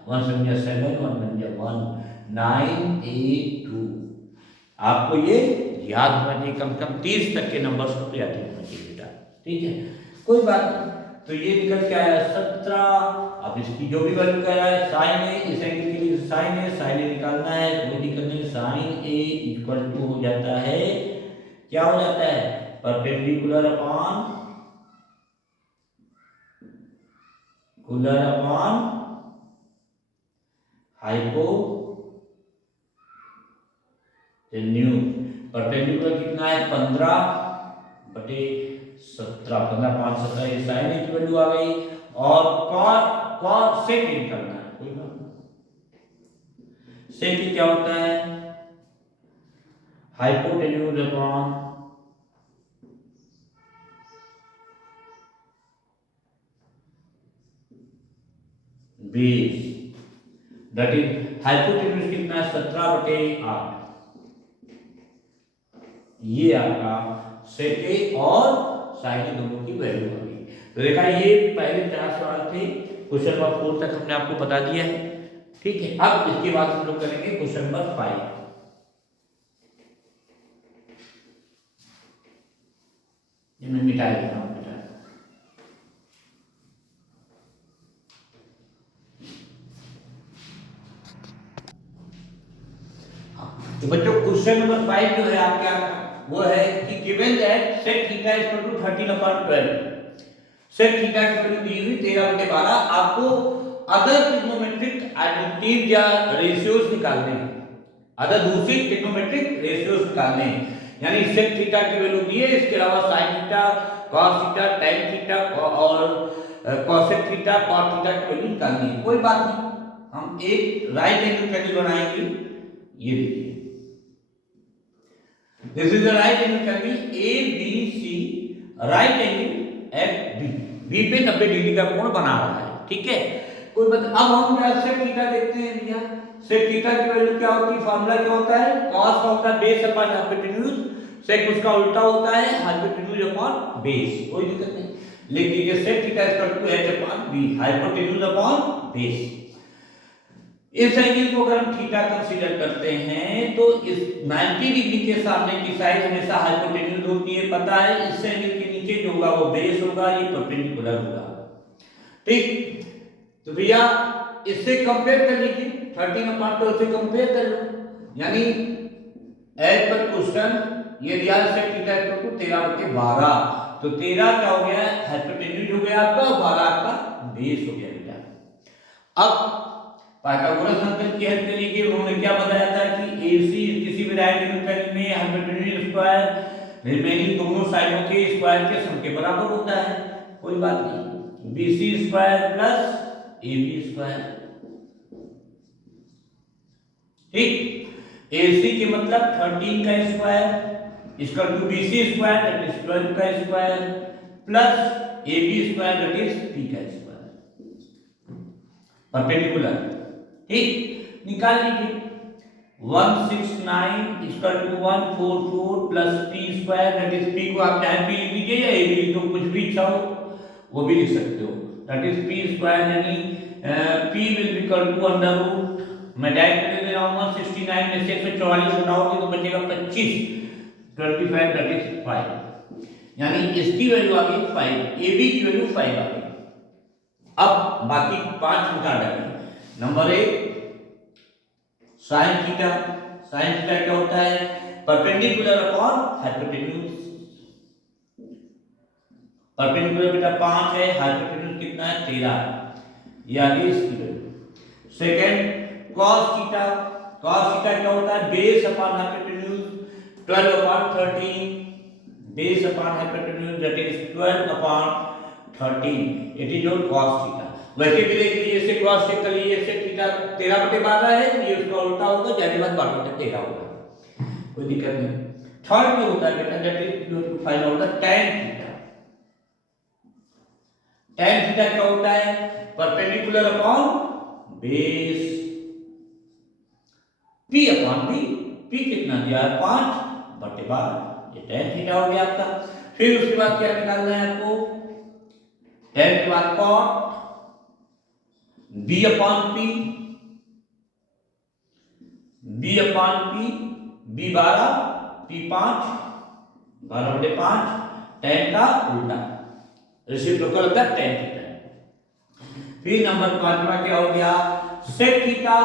1 7 7, 1 1 1, 9 8 2, आपको ये याद होना चाहिए, कम से कम 30 तक के नंबर्स को तो याद होना चाहिए बेटा, ठीक है, कोई बात नहीं। तो ये निकल के आया 17। अब इसकी जो भी वैल्यू कह रहा है साइन ए, इस एंगल के लिए साइन ए निकालना है, कोई दिक्कत नहीं, साइन ए इक्वल टू हो जाता है, क्या हो जाता है, परपेंडिकुलर अपॉन हाइपोटेन्यूज। परपेंडिकुलर कितना है 15/17, 15 5 17, ये साइन ए की वैल्यू आ गई। और कॉस सेक निकालना है, कोई बात नहीं, सेक क्या होता है, hypotenuse upon base, that is hypotenuse कितना है 17/8, ये आपका सेक ए और साइन ए दोनों की वैल्यू आ गई। तो देखा, ये पहले 4 सवाल थे, क्वेश्चन नंबर 4 तक हमने आपको बता दिया है, ठीक है। अब इसके बाद हम लोग करेंगे क्वेश्चन नंबर 5। ये मैं मिटा देता हूं बेटा। तो बच्चों क्वेश्चन नंबर 5 जो है आपका वो है कि given that sec theta equal to 13/12, sec theta की वैल्यू दी हुई 13/12, आपको अदर ट्रिग्नोमेट्रिक आइडेंटिटीज या रेशियोज निकालने हैं, अदर दूसरी ट्रिग्नोमेट्रिक रेशियोज निकालने हैं। यानी सेक थीटा की वैल्यू दी है, इसके अलावा sine theta, cos theta, tan theta और कोसेक थीटा, कॉट थीटा की वैल्यू निकालनी है। कोई बात नहीं, हम एक राइट एंगल ट्रायंगल बनाएंगे, ये देखिए, this is the right angle triangle ABC, right angle FB, B पे 90 डिग्री का कोण बना रहा है, ठीक है, कोई बात। अब हम क्या सेक थीटा देखते हैं भैया, सेक थीटा की वैल्यू क्या होती है, फार्मूला क्या होता है, cos का होता है बेस अपॉन हाइपोटेन्यूज, सेक उसका उल्टा होता है, हाइपोटेन्यूज अपॉन बेस, कोई दिक्कत नहीं, लिख दीजिए sec theta equal to H/B, hypotenuse upon base. इस एंगल को अगर हम थीटा कंसीडर करते हैं तो इस 90 डिग्री के सामने की साइड हमेशा हाइपोटेन्यूज होती है, पता है, इस एंगल के नीचे जो होगा वो बेस होगा, ये परपेंडिकुलर होगा, ठीक। तो भैया इससे कंपेयर कर लीजिए, 13/12 से कंपेयर कर लो, यानी एज पर क्वेश्चन ये दिया सेक थीटा इक्वल टू 13/12, तो 13 क्या हो गया, हाइपोटेन्यूज हो गया आपका, 12 आपका बेस हो गया बेटा। अब पाइथागोरस अंकल की हेल्प लीजिए, उन्होंने क्या बताया था कि AC किसी भी राइट एंगल ट्रायंगल में हाइपोटेन्यूज स्क्वायर रिमेनिंग दोनों साइडों के स्क्वायर के सम के बराबर होता है, कोई बात नहीं, BC² प्लस AB², ठीक। AC के मतलब 13 का square equal to BC² that is 12 का square plus AB² that is 3 का स्क्वायर, परपेंडिकुलर, ठीक, निकाल लीजिए। 169 equal to 144 plus P² that is P को आप चाहे P लिख लीजिए या A लिख दो, कुछ भी इच्छा हो वो भी लिख सकते हो, दैट इज P² यानी P will be equal to under root मैं डायरेक्ट दे रहा हूँ 169 में से 144 घटाओगे तो बचेगा 25, 25 दैट इज 5, यानी इसकी वैल्यू आ गई 5, ए बी की वैल्यू 5 आ गई। अब बाकी 5 मिटा डालिए। Number 1 sine theta. Sine theta क्या होता है? Perpendicular upon hypotenuse. परपेंडिकुलर बेटा 5 है, हाइपोटेन्यूज कितना है? 13, ये आ गई इसकी value. Second cos theta. cos theta क्या होता है? Base upon hypotenuse 12 upon 13, base upon hypotenuse that is 12 upon 13, it is your cos theta. वैसे भी देख लीजिए, इससे क्रॉस चेक कर लीजिए, इससे थीटा 13/12 है, तो ये उसका उल्टा होगा, जाने बाद 12/13 होगा, कोई दिक्कत नहीं। थर्ड में होता है बेटा that is you to find out the tan theta. tan theta क्या होता है? Perpendicular upon base p upon p। p कितना दिया है? 5/12, ये tan थीटा हो गया आपका। फिर उसके बाद क्या निकालना है आपको? tan के बाद cot b upon p, b upon p, b 12, p 5, 12/5, tan का उल्टा, रेसिप्रोकल होता है tan थीटा। फिर नंबर 5वां क्या हो गया? sec थीटा,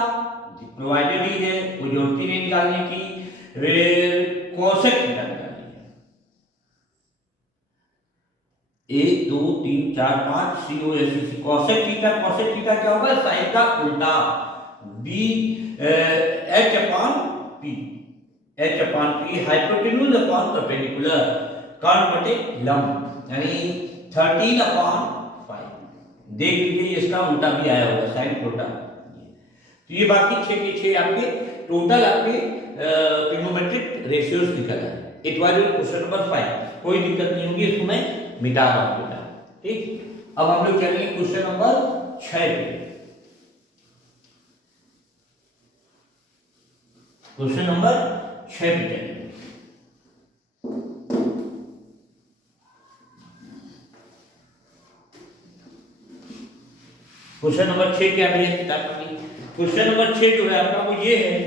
प्रोवाइडेड ही है, कोई जरूरत नहीं निकालने की। फिर cosec थीटा निकालिए, 1 2 3 4 5 COSEC। cosec theta, cosec theta क्या होगा? साइन का उल्टा, b h upon p, h upon p hypotenuse upon perpendicular, कर्ण बटे लंब, यानी 13/5। देख लीजिए इसका उल्टा भी आया होगा, साइन उल्टा। तो ये बाकी 6 के 6 आपके टोटल आपके ट्रिग्नोमेट्रिक रेशियोज निकल आए। It was your question number 5, कोई दिक्कत नहीं होगी, इसको मैं मिटा रहा हूं बेटा, ठीक। अब हम लोग चलेंगे क्वेश्चन नंबर 6 पे। क्वेश्चन नंबर 6 पे चलेंगे। क्वेश्चन नंबर 6 क्या है? क्वेश्चन नंबर 6 जो है आपका वो ये है,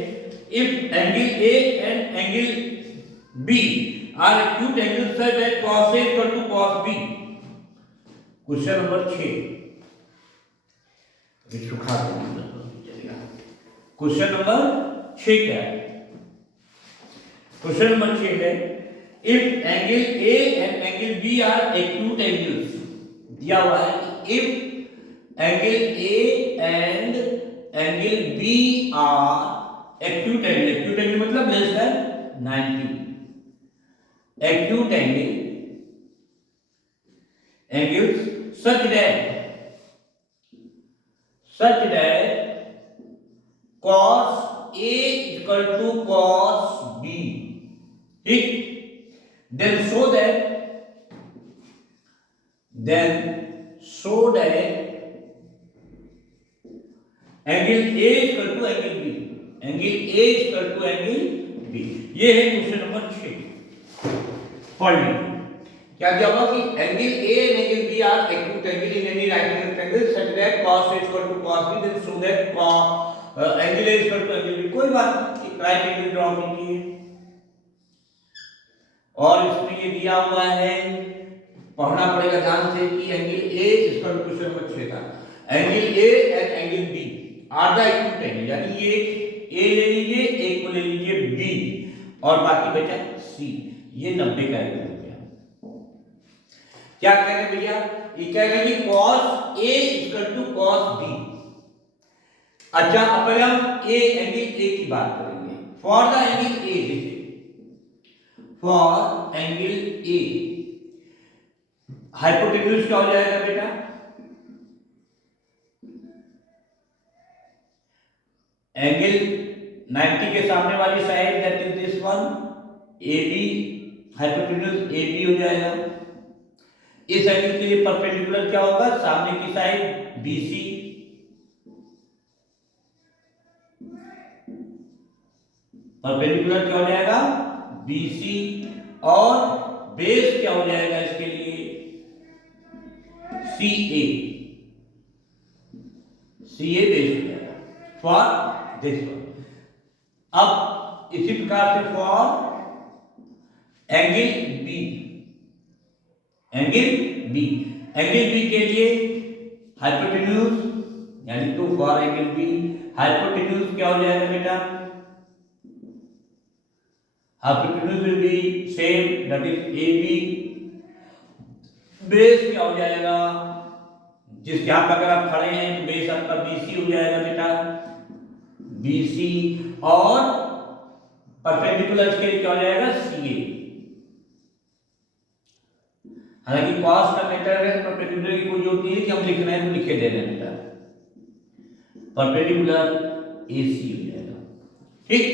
if angle A and angle B are acute angle such that cos A equal to cos B। Question number 6 सुखा चलेगा। क्वेश्चन नंबर 6 क्या है? क्वेश्चन नंबर 6 है, if angle A and angle B are acute angles. दिया हुआ है if angle A and angle B are acute angle. Acute angle मतलब less than 90। Acute angles such that cos A equal to cos B, ठीक। then show that angle A equal to angle B, angle A equal to angle B। ये है question number 6। पढ़ लीजिए क्या दिया होगा कि angle A and angle B are acute angle in any right angle triangle such that cos A equal to cos B, then show that angle A equal to angle B। कोई बात नहीं, right angle draw कीजिए। और इसमें ये दिया हुआ है, पढ़ना पड़ेगा ध्यान से कि angle A equal to question number 6 का angle A and angle B are the acute angle, यानी ये A ले लीजिए, एक को ले लीजिए B, और बाकी बचा C। ये 90 का एंगल हो गया। क्या कह रहे भैया? ये कह रहे कि cos A equal to cos B। अच्छा, अब पहले हम A एंगल A की बात करेंगे। फॉर द एंगल A, देखिए फॉर एंगल A हाइपोटेन्यूज क्या हो जाएगा बेटा? एंगल 90 के सामने वाली side that is this one, AB, hypotenuse AB हो जाएगा। इस एंगल के लिए परपेंडिकुलर क्या होगा? सामने की साइड BC, परपेंडिकुलर क्या हो जाएगा? BC, और बेस क्या हो जाएगा इसके लिए? CA बेस हो जाएगा फॉर दिस वन। अब इसी प्रकार से for angle B, angle B के लिए हाइपोटेन्यूज यानी तो फॉर एंगल बी हाइपोटेन्यूज क्या हो जाएगा बेटा, hypotenuse will be same that is A B, base क्या हो जाएगा, जिस यहां पर अगर आप खड़े हैं तो बेस आपका बीसी हो जाएगा बेटा, बीसी, और परपेंडिकुलर के लिए क्या हो जाएगा, सीए। हालांकि कॉस का मैटर है, परपेंडिकुलर की कोई जरूरत नहीं है कि हम लिखना है तो लिखे दे रहे हैं बेटा, परपेंडिकुलर एसी हो जाएगा, ठीक।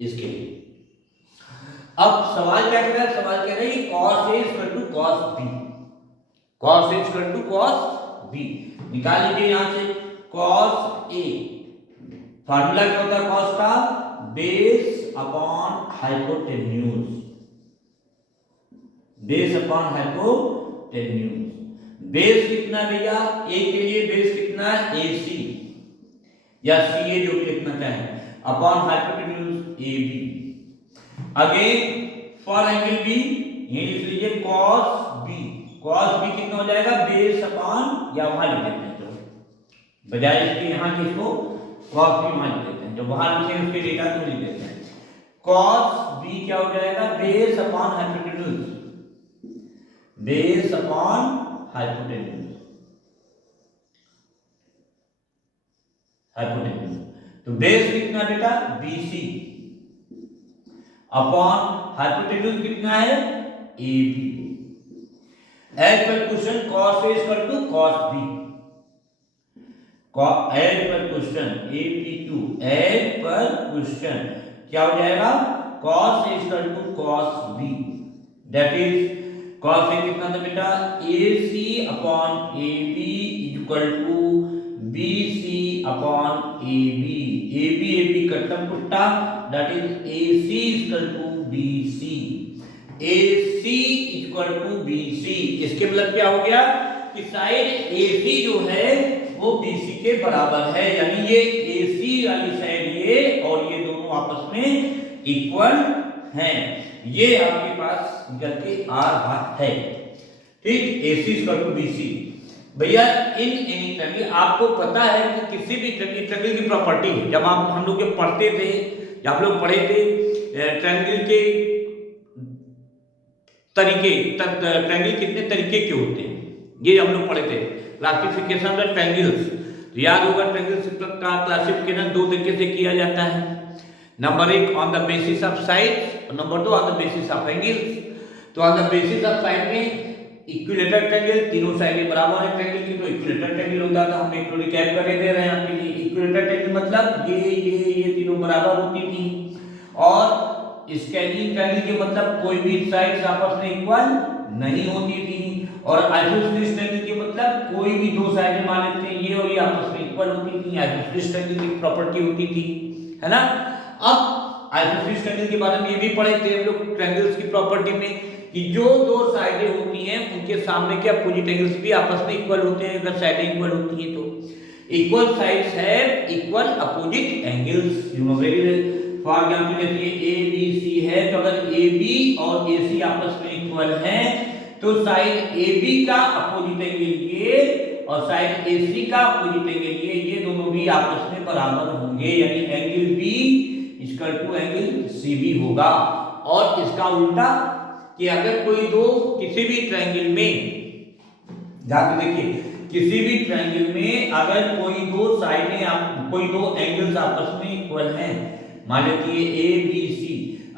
इसके लिए अब सवाल क्या कह रहा है, सवाल कह रहा है कि cos A equal to cos B, cos A equal to cos B निकाल लीजिए यहां से। cos A फार्मूला क्या होता है cos का, base upon hypotenuse, base upon hypotenuse. Base कितना भैया, A के लिए बेस कितना है AC या CA जो भी लिखना चाहें, upon hypotenuse AB। Again for angle B ये लिख लीजिए cos B, cos B कितना हो जाएगा, बेस अपॉन, या वहां लिख देते हैं तो बजाय इसके यहां के इसको cos B वहां लिख देते हैं, जो वहां लिखे उसके डेटा तो लिख देते हैं। cos B क्या हो जाएगा, base upon hypotenuse, base upon hypotenuse, hypotenuse. तो बेस कितना बेटा, BC अपॉन हाइपोटेन्यूज कितना है, AB। As per question cos A equal to cos B, as per question APQ, as per question क्या हो जाएगा, cos A equal to cos B, that is cos A कितना था बेटा, AC upon AB equal to BC upon AB, AB कट्टम पुट्टा, that is AC equal to BC, AC equal to BC। इसके मतलब क्या हो गया कि साइड AC जो है वो BC के बराबर है, यानी ये AC वाली साइड ये और ये दोनों आपस में इक्वल हैं, ये आपके पास निकल के आ रहा है, ठीक। AC equal to BC। भैया इन एनी ट्रायंगल, आपको पता है कि किसी भी ट्रायंगल की प्रॉपर्टी है, जब आप हम लोग पढ़ते थे या आप लोग पढ़े थे ट्रायंगल के तरीके, ट्रायंगल कितने तरीके के होते हैं ये हम लोग पढ़े थे, क्लासिफिकेशन ऑफ ट्रायंगल्स। तो याद होगा ट्रायंगल्स का क्लासिफिकेशन दो तरीके से किया जाता है, number 1 on the basis of sides और number 2 on the basis of angles. तो on the basis of side में इक्विलेटरल ट्रायंगल, तीनों साइडें बराबर है ट्रायंगल की, तो इक्विलेटरल ट्रायंगल होता था, हम एक रिकैप कर दे रहे हैं आपके लिए। इक्विलेटरल ट्रायंगल मतलब ये तीनों बराबर होती थी, और स्केलिंग ट्रायंगल के मतलब कोई भी साइड्स आपस में इक्वल नहीं होती थी, और आइसोसेलेस ट्रायंगल के मतलब कोई भी दो साइडें मान लेते हैं ये और ये आपस में इक्वल होती थी, आइसोसेलेस ट्रायंगल की प्रॉपर्टी होती थी, है ना। अब आइसोसेलेस ट्रायंगल के बारे में ये भी पढ़े थे हम लोग ट्रायंगल्स की प्रॉपर्टी में कि जो दो साइडें होती हैं उनके सामने के अपोजिट एंगल्स भी आपस में इक्वल होते हैं, अगर साइडें इक्वल होती हैं तो equal sides have equal opposite angles, you know very well. For example जैसे ABC है, तो अगर AB और AC आपस में इक्वल हैं तो साइड AB का अपोजिट एंगल ये और साइड AC का अपोजिट एंगल ये दोनों भी आपस में बराबर होंगे, यानी angle B equal to angle CB होगा। और इसका उल्टा कि अगर कोई दो किसी भी ट्रायंगल में, ध्यान देखिए, किसी भी ट्रायंगल में अगर कोई दो साइडें, कोई दो एंगल्स आपस में इक्वल हैं, मान लीजिए ABC,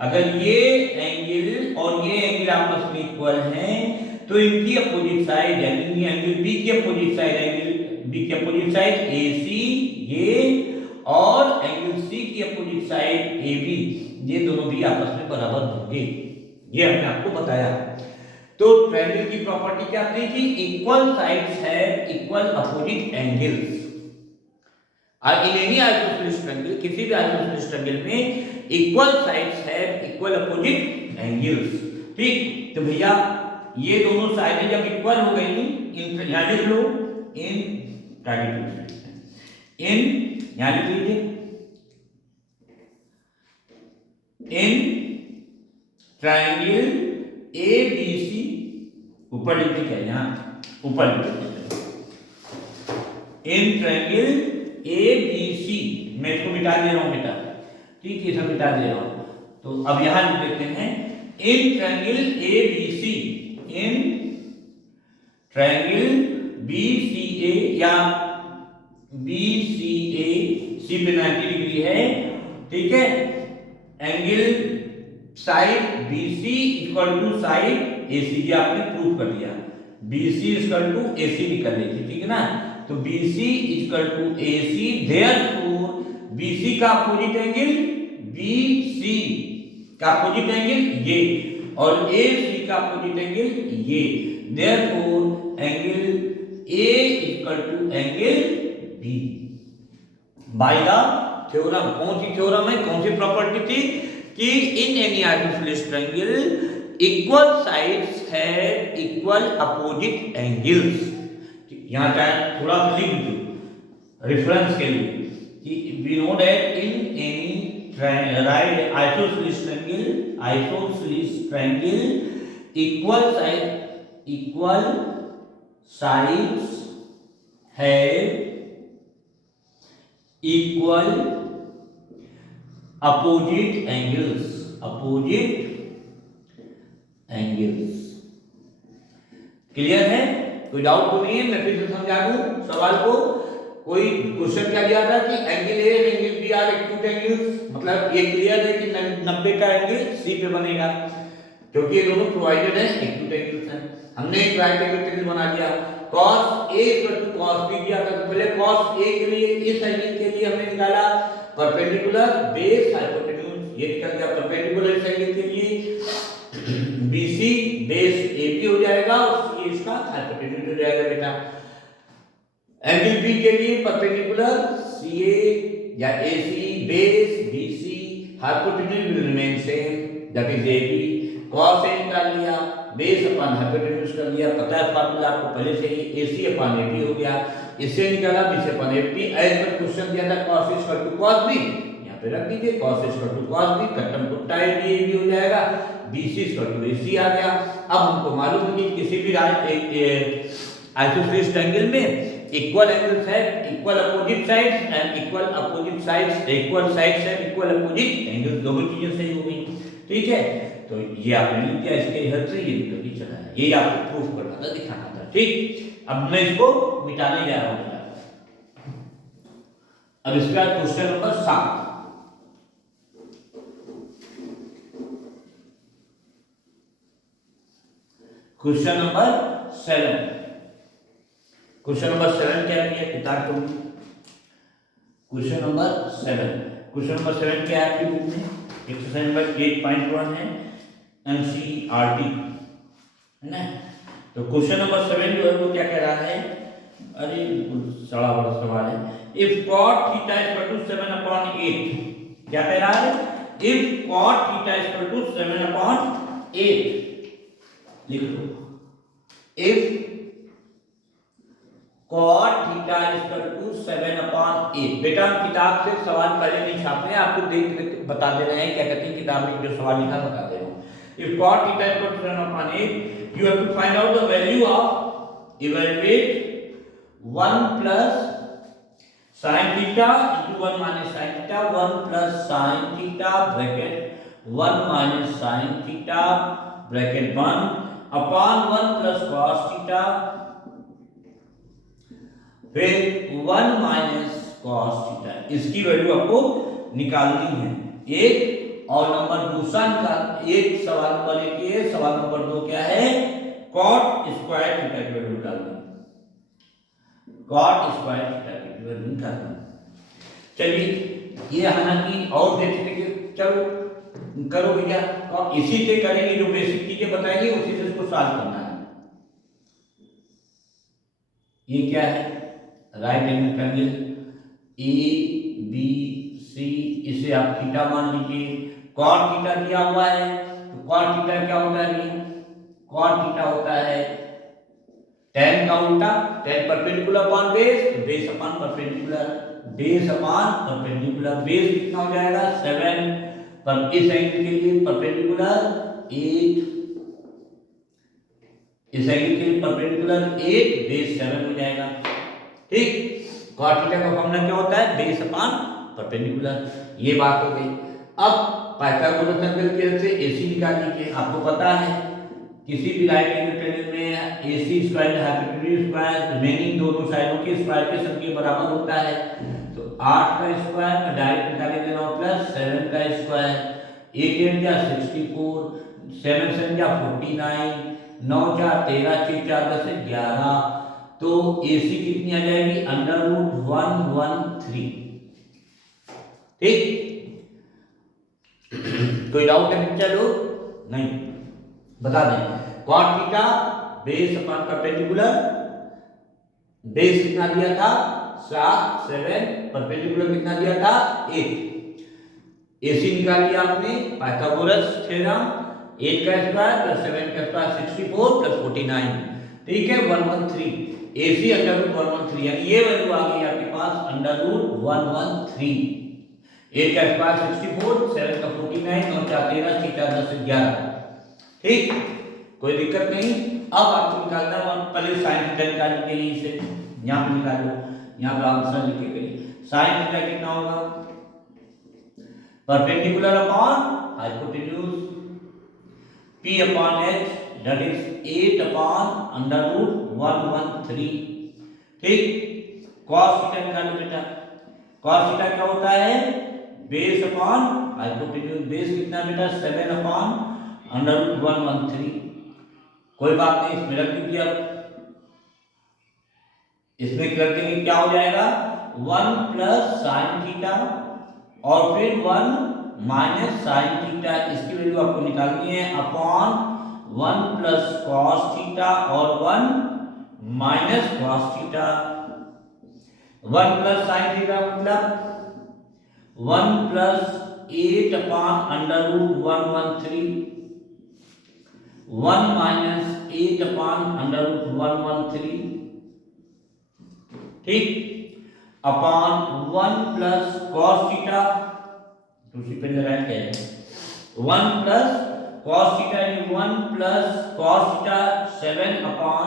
अगर ये एंगल और ये एंगल आपस में इक्वल हैं तो इनकी अपोजिट साइड यानी एंगल B की अपोजिट साइड, एंगल B की अपोजिट साइड AC ये और एंगल C की अपोजिट साइड AB ये दोनों भी आपस में बराबर होंगे, ये हमने आपको बताया। तो ट्रायंगल की प्रॉपर्टी क्या थी कि equal sides have equal opposite angles. In any isosceles triangle, किसी भी आइसोसेलेस ट्रायंगल में equal sides have equal opposite angles, ठीक। तो भैया ये दोनों साइडें जब इक्वल हो गई, इन यानी लो इन टारगेट इन यानी लीजिए इन ट्राइंगल ABC, ऊपर लिखते क्या यहाँ ऊपर लिखते इन ट्राइंगल ABC, मैं इसको मिटा दे रहा हूँ बेटा, ठीक है, इसे मिटा दे रहा हूँ। तो अब यहां लिख देते हैं in triangle ABC, in triangle BCA या BCA, सी पे 90 डिग्री है, ठीक है, angle side BC equal to side AC, ये आपने प्रूव कर दिया, BC इक्वल टू AC निकल लेगी, ठीक है ना। तो BC equal to AC, therefore BC का अपोजिट एंगल BC का अपोजिट एंगल ये और AC का अपोजिट एंगल ये, therefore angle A equal to angle B by the theorem. कौन सी थ्योरम है, कौन सी प्रॉपर्टी थी कि in any isosceles triangle equal sides have equal opposite angles. यहां चाहे थोड़ा लिख दो रेफरेंस के लिए कि we know that in any isosceles triangle equal sides have equal opposite angles, clear है, कोई डाउट तो नहीं है। मैं फिर से समझा दूं सवाल को। कोई क्वेश्चन क्या दिया था कि angle A angle B are acute angles, मतलब ये क्लियर है कि 90 का एंगल सी पे बनेगा क्योंकि ये दोनों प्रोवाइडेड है, एक्यूट एंगल्स हैं। हमने एक राइट एंगल ट्रायंगल बना दिया, cos A cos B दिया था, तो पहले cos A के लिए इस एंगल के लिए हमने निकाला परपेंडिकुलर बेस हाइपोटेन्यूज, ये निकल गया परपेंडिकुलर इस एंगल के लिए BC बेस AB हो जाएगा और C इसका हाइपोटेन्यूज हो जाएगा बेटा। एंगल B के लिए परपेंडिकुलर CA या AC base BC, hypotenuse will remain same that is AB। cos A निकाल लिया, बेस अपॉन हाइपोटेन्यूज कर लिया, पता है फार्मूला आपको पहले से ही, AC अपॉन AB हो गया, इससे निकाला BC upon FP। As per question दिया था cos A equal to cos B, यहां पे रख दीजिए cos A equal to cos B, कट्टम टुट्टा AB हो जाएगा, BC इक्वल टू AC आ गया। अब हमको मालूम है कि किसी भी आइसोसेलेस ट्रायंगल में इक्वल एंगल्स है, equal opposite sides and equal opposite sides, equal sides है, इक्वल अपोजिट एंगल्स, दोनों चीजें सही हो गई, ठीक है। तो ये आपने लिख दिया, इसके हेल्प से ये कभी चला है, ये आपको प्रूफ करना था, दिखाना था, ठीक। अब मैं इसको मिटाने जा रहा हूं। अब इसका question number 7, question number 7, question number 7 क्या है किताब को, क्वेश्चन नंबर 7 क्या है आपकी बुक में, एक्सरसाइज नंबर 8.1 है, NCERT है ना। तो क्वेश्चन नंबर 7 जो है वो क्या कह रहा है, अरे बड़ा बड़ा सवाल है। If cot theta equal to 7/8, क्या कह रहा है, if cot theta equal to 7/8, लिख लो, if cot theta equal to 7/8। बेटा हम किताब से सवाल पहले नहीं छाप रहे हैं, आपको देख बता दे रहे हैं, क्या कहते हैं किताब में जो सवाल लिखा बता दे रहे हैं। If cot theta equal to 7/8, you have to find out the value of, evaluate 1 plus sin theta into 1 minus sin theta, 1 plus sin theta bracket 1 minus sin theta bracket 1 upon 1 plus cos theta, फिर 1 minus cos theta, इसकी value आपको निकालनी है एक, और number दूसरा निकाल, एक सवाल नंबर 1 ये, सवाल नंबर 2 क्या है, cot स्क्वायर थीटा की वैल्यू निकालनी, cot स्क्वायर थीटा की वैल्यू निकालनी। चलिए ये हालांकि और देखते कि चलो करो भैया, तो इसी से करेंगे, जो बेसिक चीजें बताएंगे उसी से इसको सॉल्व करना है। ये क्या है, राइट एंगल ट्रायंगल ABC, इसे आप थीटा मान लीजिए, cot थीटा दिया हुआ है, तो cot थीटा क्या होता है, cot थीटा होता है tan का उल्टा, tan परपेंडिकुलर अपॉन बेस, तो base upon perpendicular, base upon perpendicular, base कितना हो जाएगा 7 पर इस एंगल के लिए परपेंडिकुलर 8, इस एंगल के लिए परपेंडिकुलर 8 बेस 7 हो जाएगा। ठीक, cot थीटा का फॉर्मूला क्या होता है? Base upon perpendicular. ये बात हो गई। अब पाइथागोरस थ्योरम की हेल्प से AC निकाल लीजिए। आपको पता है किसी भी राइट एंगल ट्रायंगल में AC square hypotenuse square remaining दोनों साइडों के स्क्वायर के सम के बराबर होता है। तो 8 का स्क्वायर मैं डायरेक्ट निकाले दे रहा हूं प्लस 7 का स्क्वायर, 8 8 जा 64, 7 7 जा 49, 9 4 13, 6 4 10 11। तो AC कितनी आ जाएगी? √113। ठीक, कोई डाउट है बच्चा लोग? नहीं, बता दें। cot theta base upon perpendicular, base कितना दिया था? 7 7, परपेंडिकुलर कितना दिया था? 8। AC निकाल लिया आपने पाइथागोरस थ्योरम, 8 का स्क्वायर प्लस 7 का स्क्वायर 64 प्लस 49, ठीक है 113। AC √113 यानी ये वैल्यू आ गई आपके पास √113। 8 का स्क्वायर 64, 7 का 49, 9 4 13, 6 4 10 11। ठीक, कोई दिक्कत नहीं। अब आपको निकालना है पहले साइन थीटा निकाल लीजिए। यहीं से यहाँ पे निकालो, यहाँ पे आंसर लिख के करिए। साइन थीटा कितना होगा? Perpendicular upon hypotenuse, P upon H that is 8 upon √113। ठीक, cos थीटा निकालो बेटा। cos थीटा क्या होता है? Base upon hypotenuse. बेस कितना बेटा? 7 अपॉन √113। कोई बात नहीं, इसमें रख दीजिए। अब इसमें कर देंगे क्या हो जाएगा? 1 प्लस साइन थीटा और फिर 1 माइनस साइन थीटा, इसकी वैल्यू आपको निकालनी है अपॉन 1 प्लस कॉस थीटा और 1 minus cos theta. 1 plus sine theta मतलब 1 प्लस 8 अपॉन √113, 1 माइनस 8 अपॉन √113, ठीक, अपॉन 1 प्लस कॉस थीटा, दूसरी पे लगाएंगे 1 प्लस कॉस थीटा यानी 1 plus cos theta 7 upon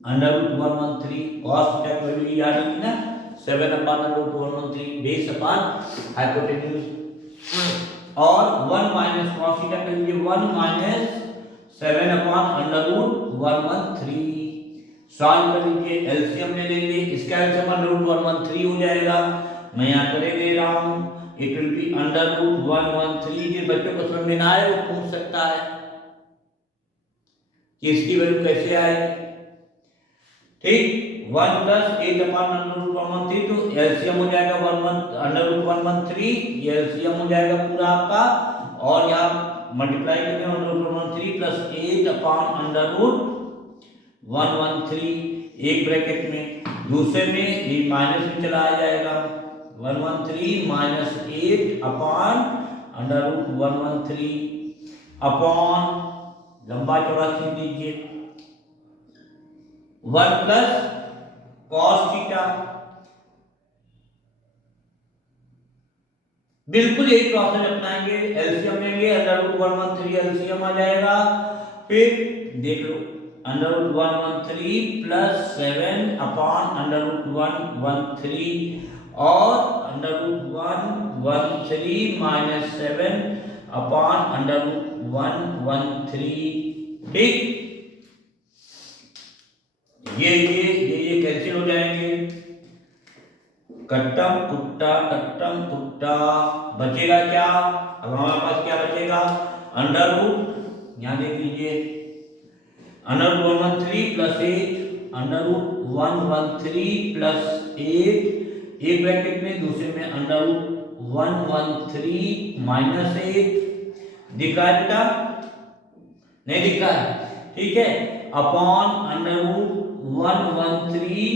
√113। Cos theta की वैल्यू याद रखी ना, 7 अपॉन √113 बेस अपॉन हाइपोटेन्यूज। और 1 माइनस कॉस थीटा के लिए 1 माइनस 7 अपॉन √113। सॉल्व कर लीजिए, एलसीएम ले लेंगे। इसका एलसीएम √113 हो जाएगा। मैं यहाँ करे दे रहा हूँ, इट विल बी √113। जिन बच्चों को समझ में ना आए वो पूछ सकता है कि इसकी वैल्यू कैसे आएगी। ठीक, 1 प्लस 8 अपॉन √113, तो एलसीएम हो जाएगा √113, ये एलसीएम हो जाएगा पूरा आपका। और यहाँ मल्टीप्लाई करके √113 प्लस 8 अपॉन √113, एक ब्रैकेट में, दूसरे में ये माइनस में चला आ जाएगा। 113 माइनस 8 अपॉन √113 अपॉन लंबा चौड़ा खींच दीजिए 1 प्लस कॉस थीटा। बिल्कुल यही प्रोसेस अपनाएंगे, एलसीएम लेंगे, √113 एलसीएम आ जाएगा। फिर देख लो √113 प्लस 7 अपॉन √113 और √113 माइनस 7 अपॉन √113। ठीक, ये कैंसिल हो जाएंगे। कट्टम कुट्टा बचेगा क्या? अब हमारे पास क्या बचेगा? √ यहाँ देख लीजिए, √113 प्लस 8, √113 प्लस 8, एक ब्रैकेट में, दूसरे में √113 माइनस 8। दिख रहा है बेटा? नहीं दिख रहा है? ठीक है, अपॉन √113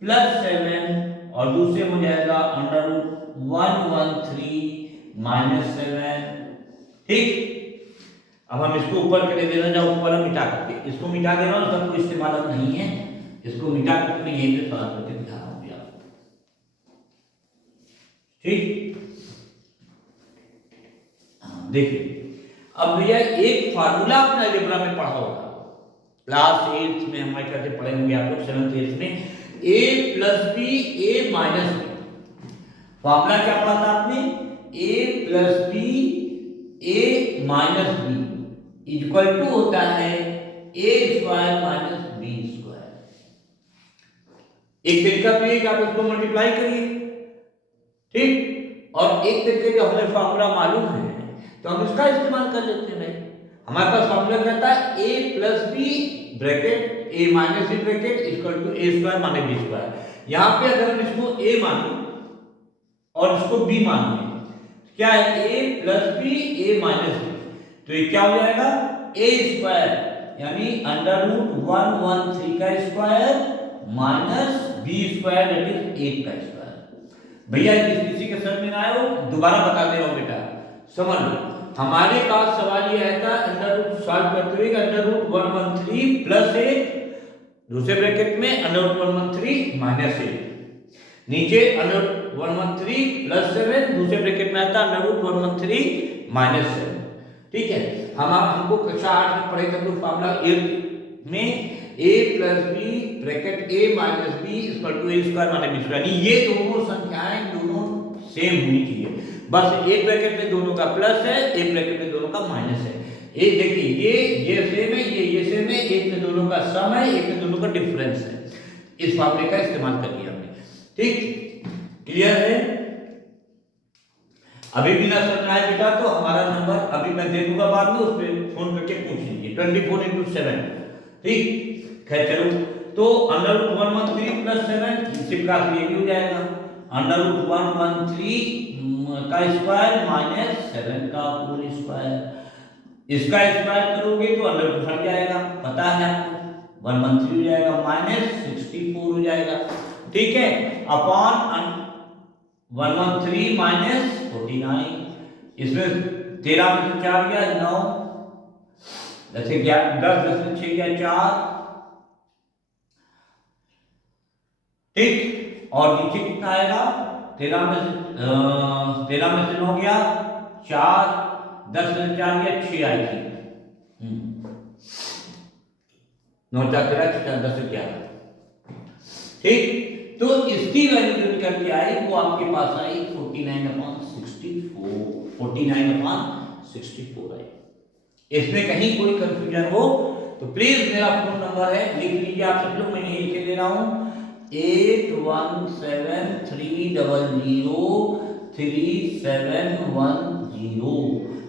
प्लस 7 और दूसरे हो जाएगा √113 माइनस 7। ठीक, अब हम इसको ऊपर कर देना, जब ऊपर हम मिटा करके इसको मिटा देना, उसका कोई इस्तेमाल नहीं है। इसको मिटा करके मैं यहीं पे सॉल्व करके दिखा रहा हूँ आपको। ठीक, देखिए अब भैया एक फार्मूला आपने अलजेब्रा में पढ़ा होगा, क्लास 8 में हमारे कहते पढ़े होंगे आप लोग 7th 8th में, a plus B A minus B. Formula क्या पढ़ा था आपने? a plus B A minus B equal to होता है A square minus B square. एक तरीका तो ये कि आप इसको मल्टीप्लाई करिए, ठीक, और एक तरीके का हमें फार्मूला मालूम है तो हम इसका इस्तेमाल कर लेते हैं। हमारे पास फार्मूला क्या था? a plus B bracket a minus B bracket equal to a square minus b square. यहाँ पे अगर हम इसको a माने और इसको b माने, क्या है? a plus B a minus B, तो ये क्या हो जाएगा? a स्क्वायर यानी अंडर रूट 113 का square minus b square that is 8 का स्क्वायर। भैया किसी के समझ में ना आए हो दोबारा बता दे रहा हूं बेटा, समझ लो। हमारे पास सवाल ये आया था अंडर रूट सॉल्व करते हुए अंडर रूट 113 प्लस 8 दूसरे ब्रैकेट में अंडर रूट 113 माइनस 8, नीचे अंडर रूट 113 प्लस 7 दूसरे ब्रैकेट में आता अंडर रूट 113 माइनस 7। ठीक है, हमको कक्षा 8 में पढ़े थे तो फार्मूला 8 में a plus B bracket a minus B equal to a square minus b square, ये दोनों संख्याएं दोनों सेम होनी चाहिए। बस एक ब्रैकेट में दोनों का प्लस है, एक ब्रैकेट में दोनों का माइनस है। एक देखिए ये सेम है, ये सेम है, एक में दोनों का सम है, एक में दोनों का डिफरेंस है। इस फार्मूले का इस्तेमाल कर लिया हमने, ठीक, क्लियर है? अभी भी ना समझ आए बेटा तो हमारा नंबर अभी मैं दे दूंगा बाद में, उस पर फोन करके पूछ लीजिए 24/7, ठीक। खैर चलो, तो अंडर रूट 113 प्लस 7 इसी प्रकार से ये भी हो जाएगा अंडर रूट 113 का स्क्वायर माइनस 7 का होल स्क्वायर। इसका स्क्वायर करोगे तो अंडर रूट हट जाएगा, पता है आपको, 113 हो जाएगा माइनस 64 हो जाएगा, ठीक है, अपॉन 113 माइनस 49। इसमें 13 में से 4 गया 9, 10 से 6 गया 4, ठीक, और नीचे कितना आएगा? 13 में से 9 गया 4, 10 में से 4 गया 6 आई थी, 9 4 13 4 10 11, ठीक। तो इसकी वैल्यू जो निकल के आई वो आपके पास आई 49/64 आई। इसमें कहीं कोई कंफ्यूजन हो तो प्लीज मेरा फोन नंबर है लिख लीजिए आप सब लोग, मैं यही लिख दे रहा हूं 8173003710।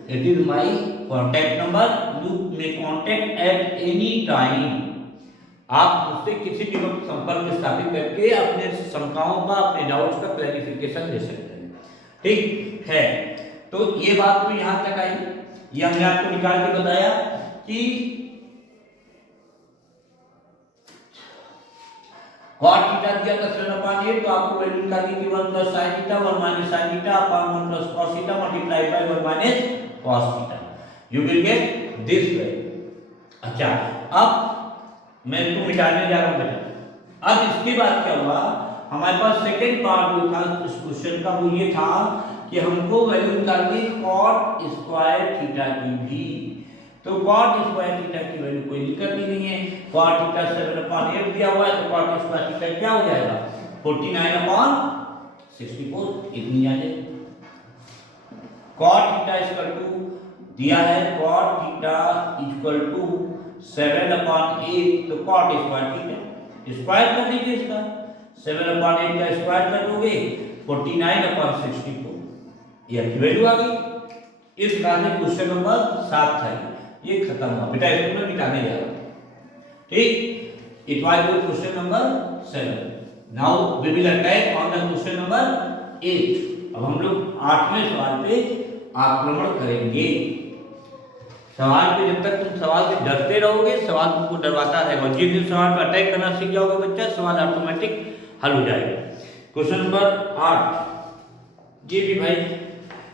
It is my contact number, you may contact at any time. आप मुझसे किसी भी वक्त संपर्क स्थापित करके अपने शंकाओं का, अपने डाउट्स का क्लैरिफिकेशन ले सकते हैं, ठीक है। तो ये बात तो यहां तक आई, ये हमने आपको निकाल के बताया कि cot थीटा दिया था 7/8, तो आपको वैल्यू निकालनी थी 1 + sin theta 1 - sin theta upon 1 + cos theta multiply by 1 - cos theta, you will get this value. अच्छा, अब मैं इसको मिटाने जा रहा हूं बेटा। अब इसके बाद क्या हुआ, हमारे पास सेकंड पार्ट जो था इस क्वेश्चन का वो ये था कि हमको वैल्यू निकालनी cot स्क्वायर थीटा की भी। तो cot स्क्वायर थीटा की वैल्यू कोई दिक्कत ही नहीं है, cot थीटा 7/8 दिया हुआ है तो cot स्क्वायर थीटा क्या हो जाएगा 49/64, इतनी आ जाएगी। cot थीटा इक्वल टू दिया है cot थीटा इक्वल टू 7/8, तो cot स्क्वायर थीटा स्क्वायर कर दीजिए, इसका 7/8 का स्क्वायर कर दोगे 49/64, ये की वैल्यू आ गई। इस प्रकार से क्वेश्चन नंबर 7 था ये खत्म हुआ बेटा, इसको मैं मिटाने जा रहा हूं, ठीक। It was your question number 7। Now we will attack on the question number 8। अब हम लोग 8वें सवाल पे आक्रमण करेंगे। सवाल पे जब तक तुम सवाल से डरते रहोगे, सवाल तुमको डरवाता रहेगा, जिस दिन सवाल पर अटैक करना सीख जाओगे बच्चा, सवाल ऑटोमेटिक हल हो जाएगा। क्वेश्चन नंबर 8 ये भी भाई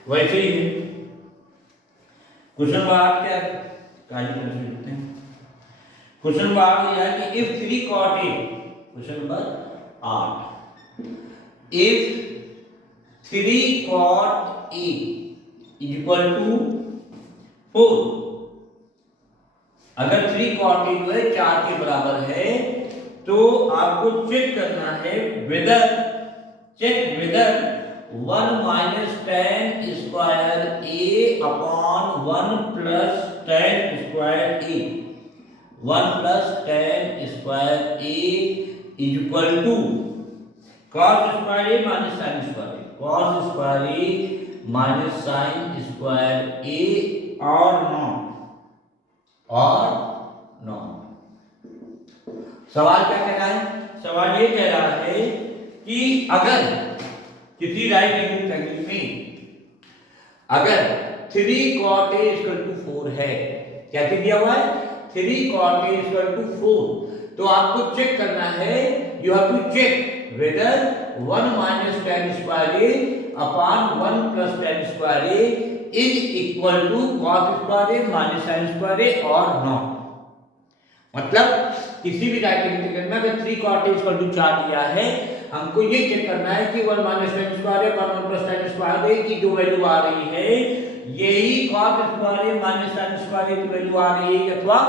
वैसे ही है। क्वेश्चन नंबर 8 क्या है, लिखते हैं। क्वेश्चन नंबर 8 यह है कि if 3 cot a, question number 8, if 3 cot a equal to 4। अगर 3 cot A जो है 4 के बराबर है तो आपको चेक करना है whether 1 minus tan square A upon 1 plus tan square A, 1 plus tan square A is equal to cos square A माइनस sin square A, cos square A माइनस sin स्क्वायर A और नॉट। सवाल क्या कह रहा है? सवाल ये कह रहा है कि अगर किसी राइट एंगल ट्रायंगल में अगर 3 cot A इक्वल टू 4 है, क्या दिया हुआ है? 3 cot A इक्वल टू 4, तो आपको चेक करना है, you have to check whether 1 minus tan square A upon 1 plus tan square A is equal to cos square A माइनस sin स्क्वायर A और नॉट। मतलब किसी भी राइट एंगल ट्रायंगल में अगर 3 cot A इक्वल टू 4 दिया है, हमको ये चेक करना है कि 1 माइनस tan स्क्वायर A और 1 प्लस tan स्क्वायर A की जो वैल्यू आ रही है, यही cos स्क्वायर A माइनस sin स्क्वायर A की वैल्यू आ रही है अथवा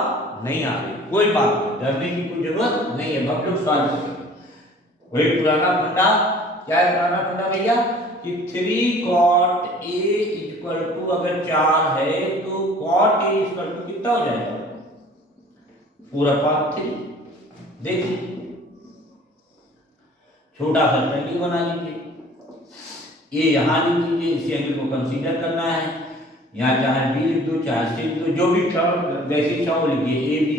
नहीं आ रही। कोई बात नहीं, डरने की कोई जरूरत नहीं है, हम लोग सॉल्व करेंगे। वही पुराना फंडा, क्या है पुराना फंडा भैया कि 3 cot A इक्वल टू अगर 4 है तो cot A इक्वल टू कितना हो जाएगा? पूरा पार्ट 3। देखिए छोटा सा ट्रायंगल बना लीजिए, ए यहां लिख लीजिए, इसी एंगल को कंसीडर करना है, यहाँ चाहे बी लिख दो चाहे सी लिख दो, जो भी जैसी चाहो लिखिए, ए बी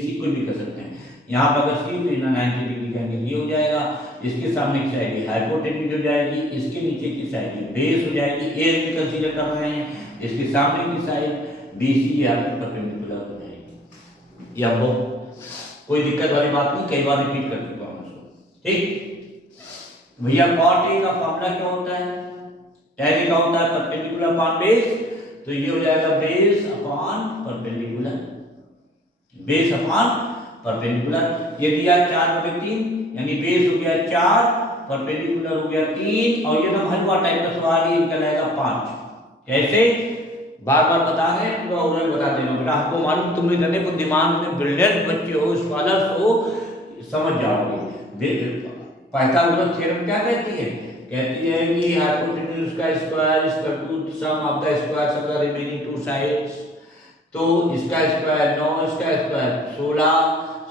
सी कोई भी कर सकते हैं। यहाँ पर अगर सी तो यहाँ 90 डिग्री का एंगल ये हो जाएगा, इसके सामने की साइड हाइपोटेन्यूज हो जाएगी, इसके नीचे की साइड बेस हो जाएगी, ए एंगल कंसीडर कर रहे हैं, इसके सामने की साइड बी सी आपको परपेंडिकुलर हो जाएगी। या वो कोई दिक्कत वाली बात नहीं, कई बार रिपीट कर चुका हूँ उसको। ठीक भैया, cot A का फॉर्मूला क्या होता है? tan का होता है परपेंडिकुलर अपॉन बेस, तो ये हो जाएगा base upon perpendicular, base upon perpendicular. ये दिया 4/3 यानी बेस हो गया 4, परपेंडिकुलर हो गया 3, और ये तो हलवा टाइप का सवाल ये निकल आएगा 5। कैसे? बार बार बता रहे हैं, पूरा ओरल बता देना बेटा, हमको मालूम तुम इतने बुद्धिमान में ब्रिलियंट बच्चे हो, स्कॉलर्स हो, समझ जाओगे। पाइथागोरस थ्योरम क्या कहती है? कहती है कि हाइपोटेन्यूज का square is equal to sum of the squares of the remaining two sides. तो इसका स्क्वायर 9, इसका स्क्वायर 16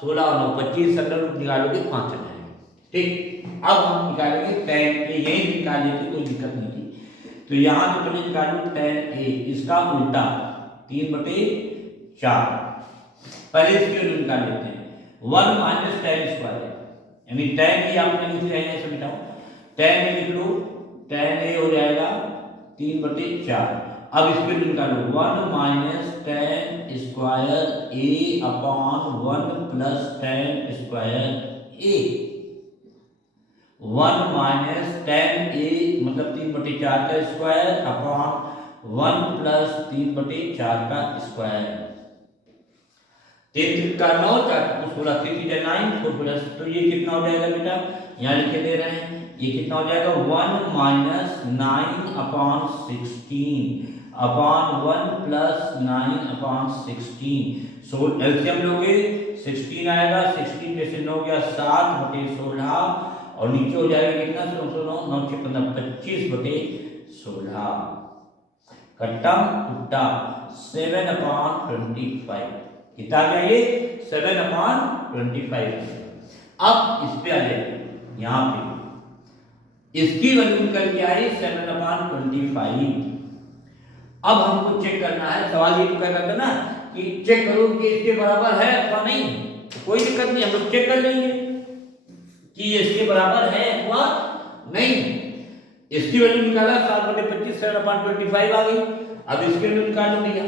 और 9 25, अंडर रूट निकालोगे 5 आ जाएगा। ठीक, अब हम निकालेंगे tan A, यही निकाल लेते कोई दिक्कत नहीं थी। तो यहाँ तो पहले निकालो tan A, इसका उल्टा 3/4, पहले इसके निकाल लेते हैं। 1 माइनस tan स्क्वायर यानी tan A आपने लिख लिया है, ऐसे मिटाओ, tan A लिख लो, tan A हो जाएगा 3/4। अब इसके निकालो 1 minus tan square A upon 1 plus tan square A, 1 minus tan A मतलब 3/4 का स्क्वायर अपॉन 1 प्लस 3/4 का स्क्वायर। 3 का 9, 4 16 3 9 4 प्लस, तो ये कितना हो जाएगा बेटा? यहाँ लिखे दे रहे हैं, ये कितना हो जाएगा? 1 minus 9 upon 16 upon 1 plus 9 upon 16। सो एलसीएम लोगे 16 आएगा, 16 में से 9 गया 7/16, और नीचे हो जाएगा कितना? 9 9 6 15 25/16, कट्टा कुट्टा 7/25 कितना आ गया? ये 7/25। अब इस पे आ जाइए, यहाँ पे इसकी वैल्यू निकल के आई 7/25। अब हमको चेक करना है, सवाल ये तो कह रहा था ना कि चेक करो कि इसके बराबर है अथवा नहीं। तो कोई दिक्कत नहीं, हम लोग चेक कर लेंगे कि ये इसके बराबर है अथवा नहीं। इसकी वैल्यू निकाला 7/25, 7/25 आ गई। अब इसकी वैल्यू निकालो भैया,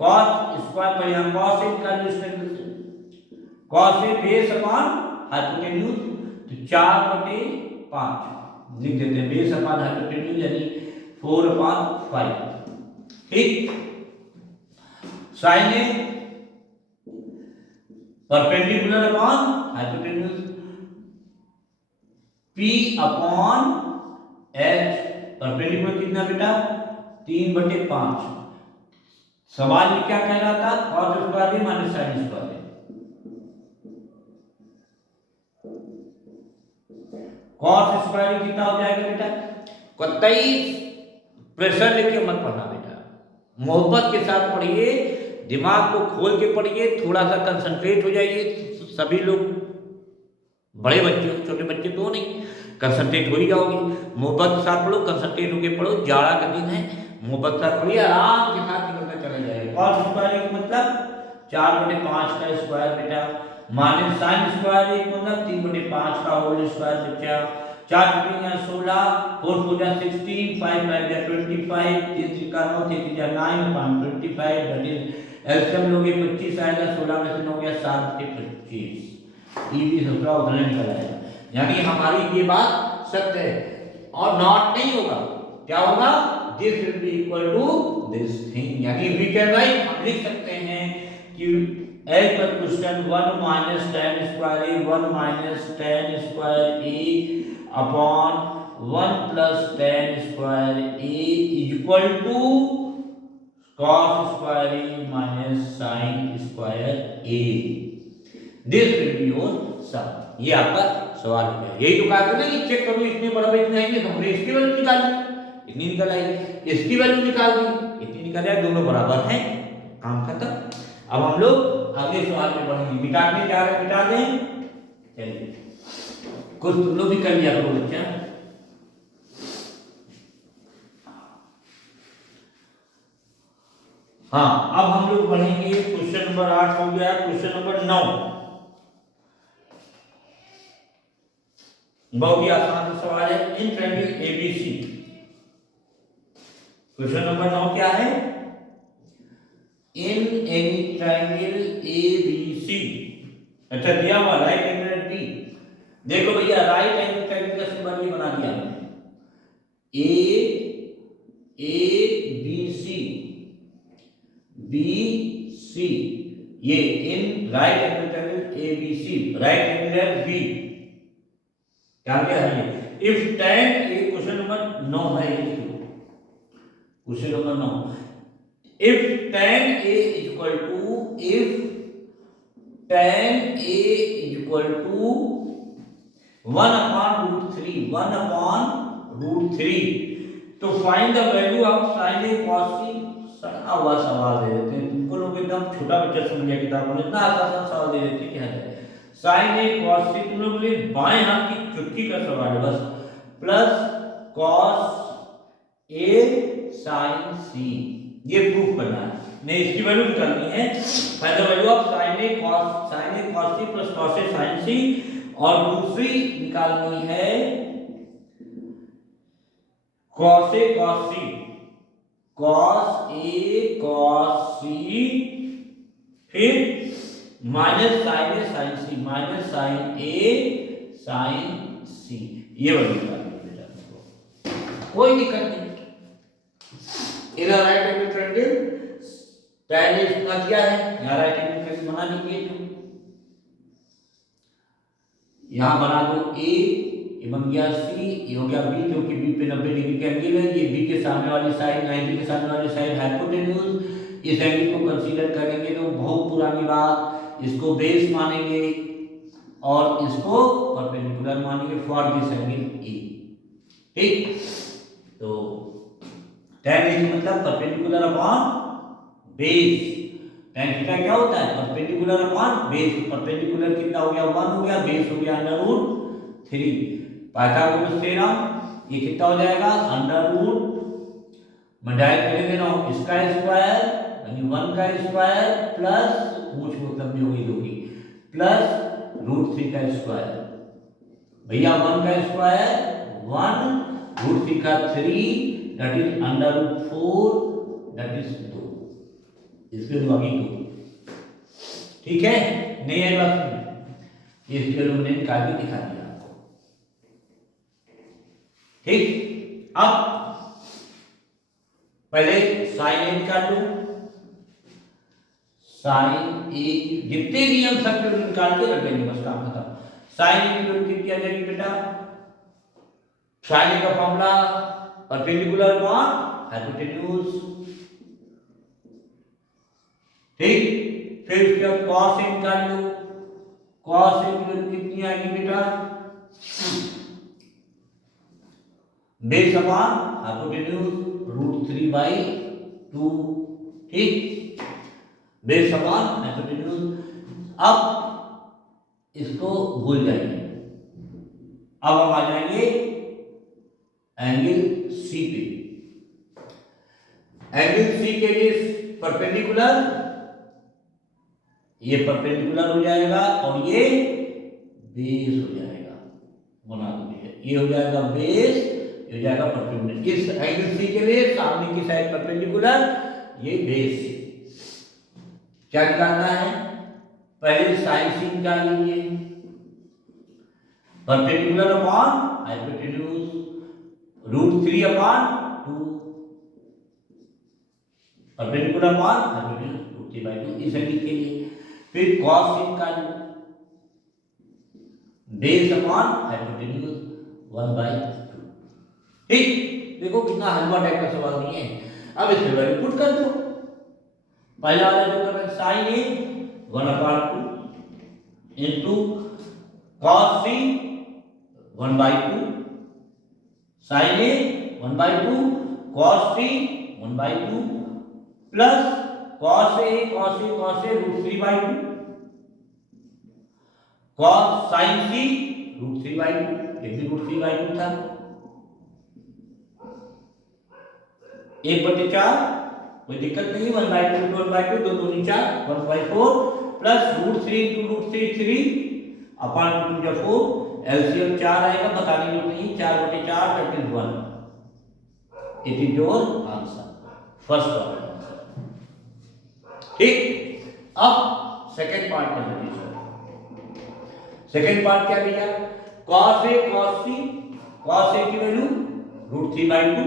cos स्क्वायर पर यहाँ cos A निकालो, इसमें cos A base upon hypotenuse, तो 4/5 लिख देते हैं, बेस अपॉन हाइपोटेन्यूज यानी 4/5। ठीक, sine A perpendicular upon hypotenuse, P upon H perpendicular कितना बेटा? 3/5, सवाल में क्या कह रहा था, cos square A minus sine square A. Cos square कितना हो जाएगा बेटा, कतई प्रेशर लेके मत पढ़ना बेटा, मोहब्बत के साथ पढ़िए, दिमाग को खोल के पढ़िए, थोड़ा सा कंसंट्रेट हो जाइए। सभी लोग, बड़े बच्चे छोटे बच्चे तो नहीं, कंसंट्रेट हो ही जाओगे। मोहब्बत के साथ पढ़ो, कंसंट्रेट होके पढ़ो, जाड़ा का दिन है, मोहब्बत के साथ पढ़िए, आराम के साथ निकलता चला जाएगा। कॉस स्क्वायर का मतलब 4/5 का स्क्वायर बेटा, माइनस साइन स्क्वायर का मतलब 3/5 का होल स्क्वायर बच्चा। 4 × 16, 4 × 16, 5 × 25, 3 × 9, 3 × 9/25, दैट इज एलसीएम लोगे 25 आएगा, 16 में से 9 गया 7/25, ये दूसरा उदाहरण निकल आएगा। यानी हमारी ये बात सत्य है और नॉट नहीं होगा, क्या होगा, this will be equal to this thing. यानी वी कैन राइट, हम लिख सकते हैं कि as per question 1 - tan square A 1 - tan square A upon 1 + tan square A equal to cos square A minus sin square A, this will be your sum. ये आपका सवाल है। यही तो कहा था ना कि चेक करो इसमें बराबर इतना है, तो हमने इसकी वैल्यू निकाली, इतनी निकल आई, इसकी वैल्यू निकाल दी, इतनी निकल आई, दोनों बराबर हैं, काम खत्म। अब हम लोग अगले सवाल में बढ़ेंगे, मिटाने जा रहे, मिटा दें, चलिए कुछ तुम लोग भी कर लिया करो बच्चा। हाँ, अब हम लोग बढ़ेंगे, क्वेश्चन नंबर 8 हो गया, क्वेश्चन नंबर 9 बहुत ही आसान सवाल है, in triangle ABC. Question number 9 क्या है, इन एनी ट्रायंगल एबीसी, अच्छा दिया हुआ राइट एंगल बी। देखो भैया राइट एंगल ट्रायंगल का सिंबल ये बना दिया हमने, ए बी सी, बी सी, ये in right angle triangle ABC, right angle है बी, क्या क्या है ये, if tan A, question number 9 है ये, लिखो question number 9, if tan a equal to, if tan a equal to 1/√3, 1/√3, तो find the value of sin a cos c। सड़ा हुआ सवाल दे देते हैं तुमको, लोग एकदम छोटा बच्चा समझ गया किताब में, इतना आसान सवाल दे देते हैं क्या है, sin a cos c, तुम लोग लिए बाएं हाथ की चुटकी का सवाल है बस, plus cos a sin c, ये प्रूफ करना है, नहीं इसकी वैल्यू निकालनी है, find the value of sin a cos c plus cos a sin c, और दूसरी निकालनी है cos a cos c, cos a cos c, फिर minus sin a sin c, minus sin a sin c, ये वाली निकालनी है, कोई दिक्कत नहीं। इधर राइट एंगल ट्रायंगल tan इतना किया है, यहाँ राइट एंगल ट्रायंगल बना दीजिए, यहाँ बना दो a, ये बन गया c, ये हो गया b, जो कि b पे 90 डिग्री का एंगल है, ये b के सामने वाली साइड 90 के सामने वाली साइड हाइपोटेन्यूज, इस एंगल को कंसीडर करेंगे तो बहुत पुरानी बात, इसको बेस मानेंगे और इसको परपेंडिकुलर मानेंगे फॉर दिस एंगल e, ठीक। तो tan a मतलब perpendicular upon base, tan theta क्या होता है, परपेंडिकुलर अपॉन बेस, परपेंडिकुलर कितना हो गया 1 हो गया, बेस हो गया √3, पाइथागोरस थ्योरम, ये कितना हो जाएगा √, मैं डायरेक्ट कर दे रहा हूं, इसका स्क्वायर यानी 1 का स्क्वायर प्लस पूछ मतलब भी होगी दोगी, प्लस √3 का स्क्वायर, भैया 1 का स्क्वायर 1, √3 का 3, दैट इज √4, दैट इज 2, इसके दो आगे 2, ठीक है, नहीं है बात, ये इसके हमने निकाल के दिखा दिया आपको, ठीक। अब पहले sin a निकाल लो, sin a जितने भी हम सब निकाल के रख देंगे, बस काम खत्म। sin a की वैल्यू कितनी आ जाएगी बेटा, sin a का फॉर्मूला परपेंडिकुलर अपॉन हाइपोटेन्यूज, ठीक। फिर उसके बाद कॉस ए निकाल लो, कॉस ए की वैल्यू कितनी आएगी बेटा, बेस अपॉन हाइपोटेन्यूज √3/2, ठीक, बेस अपॉन हाइपोटेन्यूज। अब इसको भूल जाइए, अब हम आ जाएंगे एंगल सी पे। एंगल सी के लिए परपेंडिकुलर, ये परपेंडिकुलर हो जाएगा और ये बेस हो जाएगा, बना दीजिए, ये हो जाएगा बेस, ये हो जाएगा परपेंडिकुलर। इस एंगल सी के लिए सामने की साइड परपेंडिकुलर, ये बेस। क्या निकालना है, पहले साइन सी निकाल लीजिए, perpendicular upon hypotenuse √3/2, perpendicular upon hypotenuse √3/2 इस एंगल के लिए। फिर cos सी निकाल लो, बेस अपॉन हाइपोटेन्यूज 1/2, ठीक। देखो कितना हलवा टाइप का सवाल नहीं है। अब इसमें वैल्यू पुट कर दो, पहला वाला जो कर रहे हैं sign A 1/2 into cos C 1/2, sign A 1/2 cos C 1/2 plus cos A √3/2 cos sine सी √3/2, ये भी √3/2 था, 1/4, कोई दिक्कत नहीं, 1/2 1/2 2 2 4 1/4 प्लस √3 इंटू √3 3 अपॉन 2 4, एलसीएम 4 आएगा, बताने की नहीं, 4/4 that is 1, it is your answer, first वाला आंसर, ठीक। अब सेकंड पार्ट कर लीजिए। सेकंड पार्ट क्या भैया, cos a cos a की value √3/2,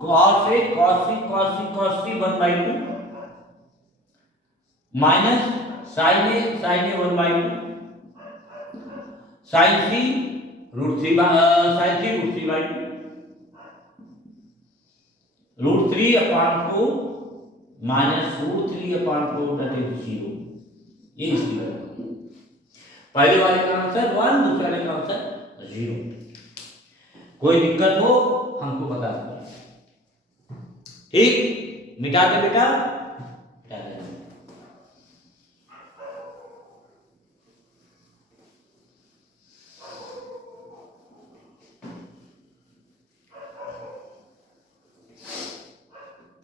cos a cos c 1/2 minus sin a 1/2 sin c √3/2 √3/4 minus √3/4 that is 0, ये इसकी वैल्यू। पहले वाले का आंसर 1, दूसरे वाले का आंसर 0। कोई दिक्कत हो हमको बता दो, ठीक। मिटा दे बेटा, मिटा दे।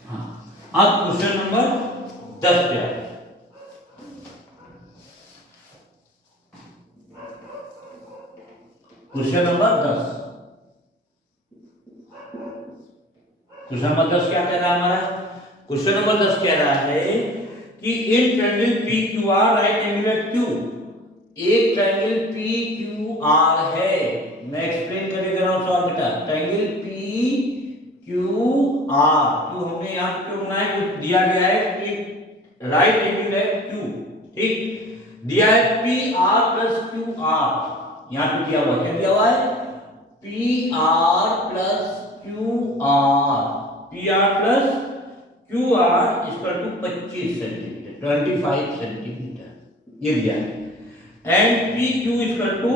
हाँ, अब क्वेश्चन नंबर 10 पे आए। क्वेश्चन नंबर 10, क्वेश्चन नंबर 10 क्या कह रहा है हमारा, क्वेश्चन नंबर 10 कह रहा है कि in triangle P Q R right angular Q, एक ट्रायंगल पी क्यू आर है, मैं एक्सप्लेन करने जा रहा हूं सवाल बेटा, triangle P Q are, Q हमने यहां पे क्यों बनाया, कुछ दिया गया है कि राइट एंगल है क्यू, ठीक, दिया है P R plus Q R, यहां पे दिया हुआ, क्या दिया हुआ है, P R plus Q R, P R plus Q R equal to 25 centimetre, 25 centimetre, ये दिया है, and P Q equal to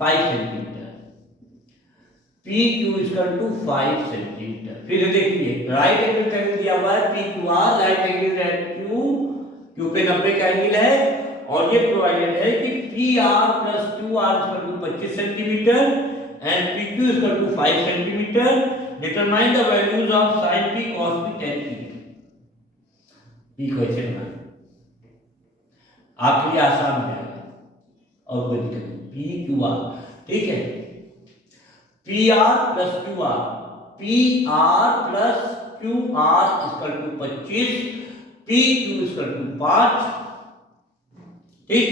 5 centimetre, P Q equal to 5 centimetre. फिर देखिए राइट एंगल का एंगल दिया हुआ है P Q R, right angle है क्यू, क्यू पे 90 का एंगल है, और ये प्रोवाइडेड है कि P R plus Q R equal to 25 centimetre and P Q equal to 5 centimetre, determine the values of sin p cos p tan p। P क्वेश्चन में आपके लिए आसान हो जाएगा और कोई दिक्कत नहीं, पी क्यू आर, ठीक है, P R plus Q R, P R plus Q R equal to 25, P Q equal to 5, ठीक,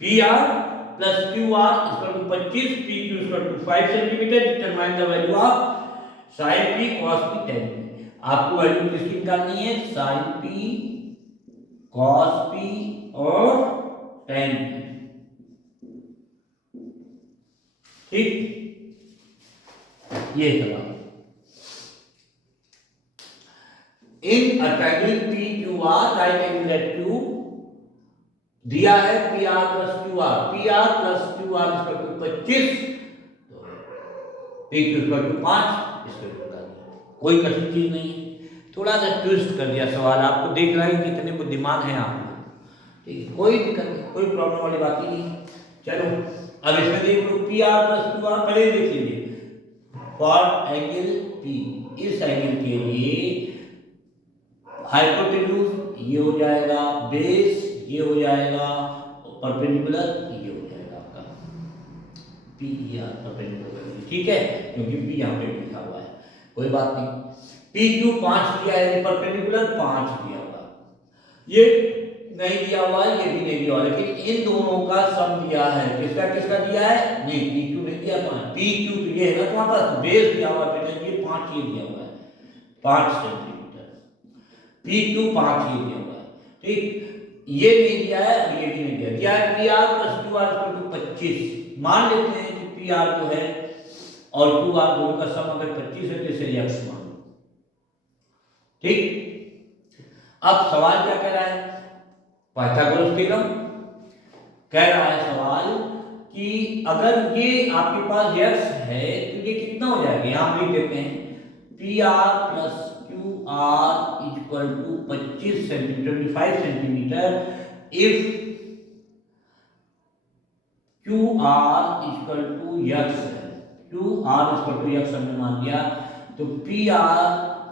P R plus Q R equal to 25, P Q equal to 5 centimetre, determine the value of sin p cos p tan p। आपको value किसकी निकालनी है, sin p cos p और tan p, ठीक, ये सवाल। In a triangle P Q R right angle at Q दिया है P R plus Q R, P R plus Q R equal to 25, P Q equal to 5, इसको निकाल दिया। कोई कठिन चीज नहीं है, थोड़ा सा ट्विस्ट कर दिया सवाल, आपको देख रहा है कि कितने बुद्धिमान हैं आप, ठीक है, कोई दिक्कत नहीं, कोई प्रॉब्लम वाली बात ही नहीं। चलो अब इसमें देख लो P R plus Q R, पहले देख लीजिए फॉर एंगल पी, इस एंगल के लिए हाइपोटेन्यूज ये हो जाएगा, बेस ये हो जाएगा, परपेंडिकुलर ये हो जाएगा आपका पी आर परपेंडिकुलर, ठीक है, क्योंकि पी यहाँ पे लिखा हुआ है, कोई बात नहीं। पी क्यू 5 दिया है, परपेंडिकुलर 5 दिया हुआ, ये नहीं दिया हुआ है, ये भी नहीं दिया हुआ, लेकिन इन दोनों का सम दिया है, किसका किसका दिया है, नहीं पी क्यू नहीं दिया, पी क्यू तो ये है ना तुम्हारे पास, बेस दिया हुआ बेटा, ये 5 ये दिया हुआ है 5 सेंटीमीटर, पी क्यू 5 ये दिया हुआ है, ठीक, ये नहीं दिया है और ये भी नहीं दिया है P R plus Q R equal to 25, मान लेते हैं कि पी आर जो है और क्यू आर दोनों का सम अगर 25 है तो इसे यक्स मान लो, ठीक। अब सवाल क्या कह रहा है, पाइथागोरस थ्योरम कह रहा है सवाल कि अगर ये आपके पास यक्स है तो ये कितना हो जाएगा, यहां लिख देते हैं P R plus Q R equal to 25 centimetre 25 centimetre if Q R equal to x है, Q R equal to x हमने मान लिया, तो P R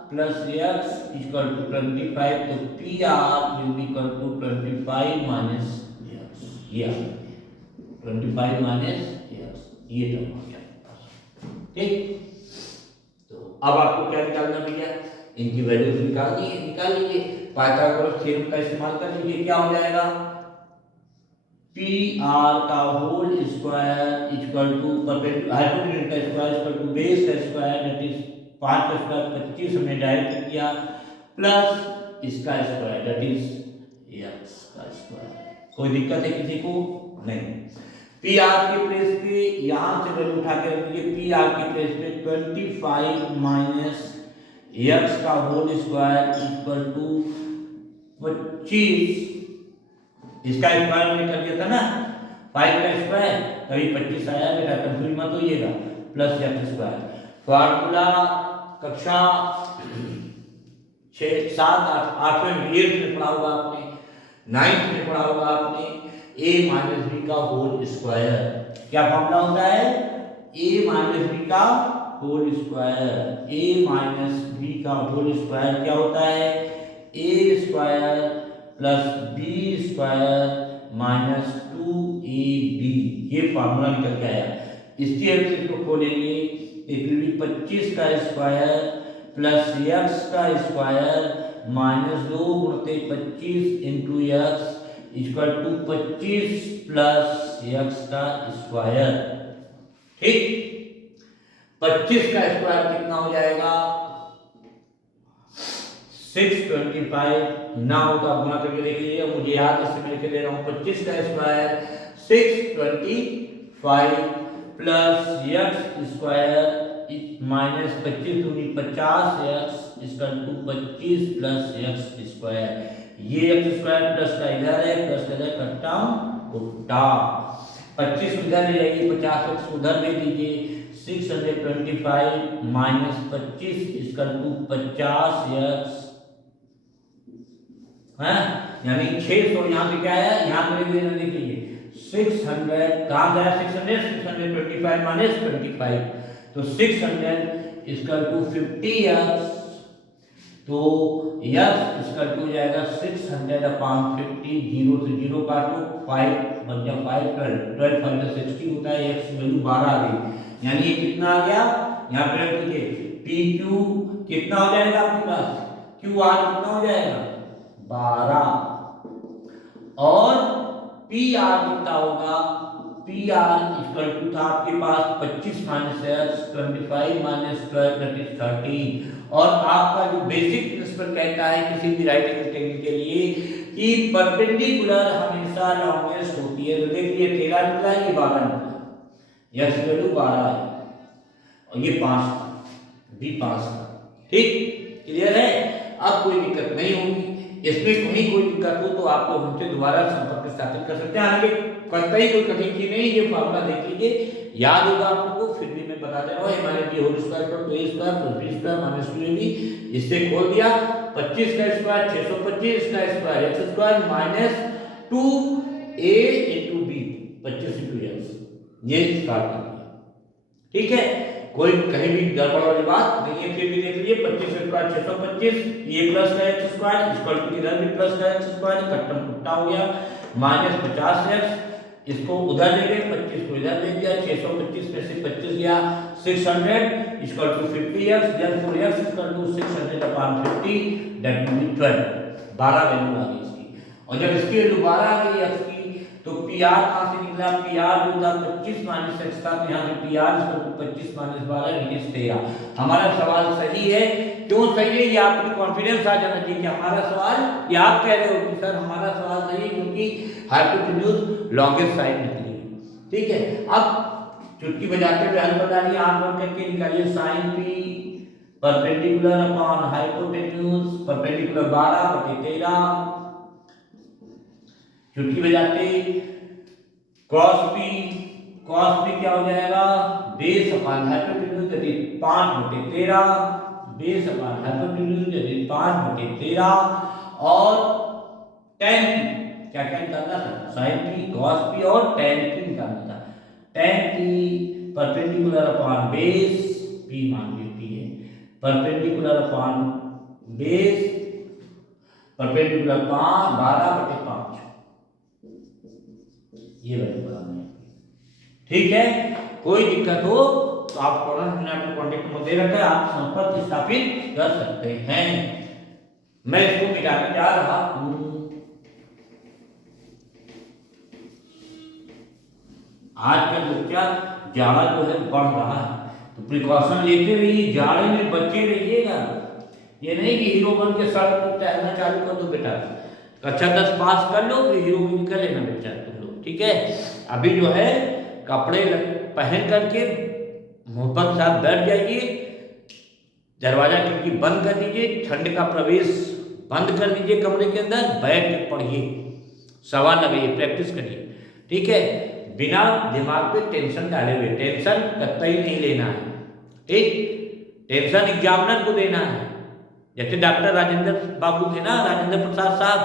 plus x equal to 25, तो P R will equal to 25 minus x, ये 25 minus x, ये term हो जाएगा, ठीक। तो अब आपको क्या निकालना भैया, इनकी वैल्यूज निकालनी है, निकाल लीजिए, पाइथागोरस थ्योरम का इस्तेमाल कर लीजिए, क्या हो जाएगा पी आर का whole square equal to hypotenuse का स्क्वायर इक्वल टू बेस का स्क्वायर दैट इज 5 का स्क्वायर 25 हमने डायरेक्ट किया, प्लस इसका स्क्वायर दैट इज एक्स का स्क्वायर, कोई दिक्कत है किसी को नहीं। पी आर के प्लेस पे यहां से वैल्यू उठा के रख लीजिए, पी आर के प्लेस पे 25 माइनस एक्स का होल स्क्वायर इक्वल टू 25, इसका स्क्वायर हमने कर दिया था ना 5 का स्क्वायर, तभी 25 आया बेटा, कंफ्यूज मत होइएगा, प्लस एक्स स्क्वायर, फार्मूला कक्षा 6 7 8 8 में पढ़ा होगा आपने, 9th में पढ़ा होगा आपने, a माइनस बी का होल स्क्वायर, क्या फॉर्मूला होता है, a माइनस बी का whole square, a minus B का होल स्क्वायर क्या होता है, a square plus B square minus 2ab, ये फॉर्मूला निकल के आया, इसकी हेल्प से इसको खोलेंगे, इट विल बी 25 का स्क्वायर प्लस एक्स का स्क्वायर माइनस 2 गुणित 25 into X equal to 25 plus X का स्क्वायर, ठीक। 25 का स्क्वायर कितना हो जाएगा 625, ना होता गुना करके देख लीजिए, मुझे याद है इससे मैं लिख दे रहा हूँ, 25 का square 625 plus X square minus 25 दूनी 50 X equal to 25 plus X square, ये एक्स स्क्वायर प्लस का इधर है, प्लस का इधर कट्टा उल्टा, 25 उधर ले जाइए, 50 एक्स उधर ले दीजिए, 625 माइनस 25 इक्वल टू 50 एक्स है, यानी 600, यहाँ पे क्या है, यहाँ पे लिख लीजिए 600, कहाँ गया 625 माइनस 25, तो 600 इक्वल टू 50x, तो x इक्वल टू जाएगा 600 अपॉन 50, 0 से 0 काटो, 5 बन गया 5, 12 5 60 होता है, x वैल्यू 12 आ गई, यानी ये कितना आ गया, यहाँ पे रख दीजिए पी क्यू कितना हो जाएगा आपके पास, क्यू आर कितना हो जाएगा 12, और पी आर कितना होगा, पी आर इक्वल टू था आपके पास 25 minus x 25 minus 12 that is 13, और आपका जो बेसिक प्रिंसिपल कहता है किसी भी राइट एंगल ट्रायंगल के लिए कि परपेंडिकुलर हमेशा लॉन्गेस्ट होती है, तो देखिए 13 निकला, ये 12 निकला, एक्स वैल्यू 12 है और ये 5 था, भी 5 था, ठीक, क्लियर है। अब कोई दिक्कत नहीं होगी। इसमें कहीं कोई दिक्कत हो तो आप लोग हमसे दोबारा संपर्क स्थापित कर सकते हैं। आगे कतई कोई कठिन चीज नहीं, ये फॉर्मूला देख लीजिए, याद होगा आप लोगों को, फिर भी मैं बता दे रहा हूँ। हमारे बी होल स्क्वायर पर A square plus B square minus 2ab, इससे खोल दिया 25 का स्क्वायर 625 का square x square minus 2a into B 25 into x, ये स्टार्ट कर दिया। ठीक है, कोई कहीं भी गड़बड़ वाली बात नहीं है। फिर भी देख लीजिए 25 स्क्वायर 625, ये प्लस का एक्स स्क्वायर इक्वल टू इधर भी प्लस का एक्स स्क्वायर, कट्टम कुट्टा हो गया माइनस 50x, इसको उधर ले गए 25 को इधर ले दिया, 625 में से 25 गया 600 equal to 50x, therefore x equal to 600 upon 50 that will be 12, 12 value आ गई इसकी। और जब इसकी वैल्यू 12 आ गई x की, तो pr कहां से निकला, pr जो था 25 माइनस x था, तो यहां पे pr equal to 25 minus 12 minus 13। हमारा सवाल सही है। क्यों सही है, ये आपको कॉन्फिडेंस आ जाना चाहिए कि हमारा सवाल, ये आप कह रहे हो कि सर हमारा सवाल सही है क्योंकि हाइपोटेन्यूज लॉन्गेस्ट साइड निकली। ठीक है, अब चुटकी बजाते हुए हल बता दिया, आप लोग करके निकालिए sin p perpendicular upon hypotenuse perpendicular 12/13, चुटकी बजाते cos p क्या हो जाएगा, बेस अपॉन हाइपोटेन्यूज यदि 5/13, बेस अपॉन हाइपोटेन्यूज यदि 5/13, और tan p क्या क्या निकालना था, sin p cos p और tan p निकालना था। tan p perpendicular upon base, p मान लीजिए परपेंडिकुलर अपॉन बेस परपेंडिकुलर 12/5, ये वैल्यू बनानी है। ठीक है, कोई दिक्कत हो तो आप हमने आपको कॉन्टेक्ट नंबर दे रखा है, आप संपर्क स्थापित कर सकते हैं। मैं इसको मिटाने जा रहा हूं। आज का बच्चा जाड़ा जो है बढ़ रहा है, तो प्रिकॉशन लेते रहिए, जाड़े में बचे रहिएगा। ये नहीं कि हीरो बन के सड़क पर टहलना चालू कर दो बेटा, कक्षा 10 पास कर लो फिर हीरो बन कर लेना बेटा तुम लोग। ठीक है, अभी जो है कपड़े पहन करके मोहब्बत साथ बैठ जाइए, दरवाजा खिड़की बंद कर दीजिए, ठंड का प्रवेश बंद कर दीजिए, कमरे के अंदर बैठ के पढ़िए, सवाल लगाइए, प्रैक्टिस करिए। ठीक है, बिना दिमाग पे टेंशन डाले हुए, टेंशन कतई नहीं लेना है। ठीक, टेंशन एग्जामिनर को देना है। जैसे डॉक्टर राजेंद्र बाबू थे ना, राजेंद्र प्रसाद साहब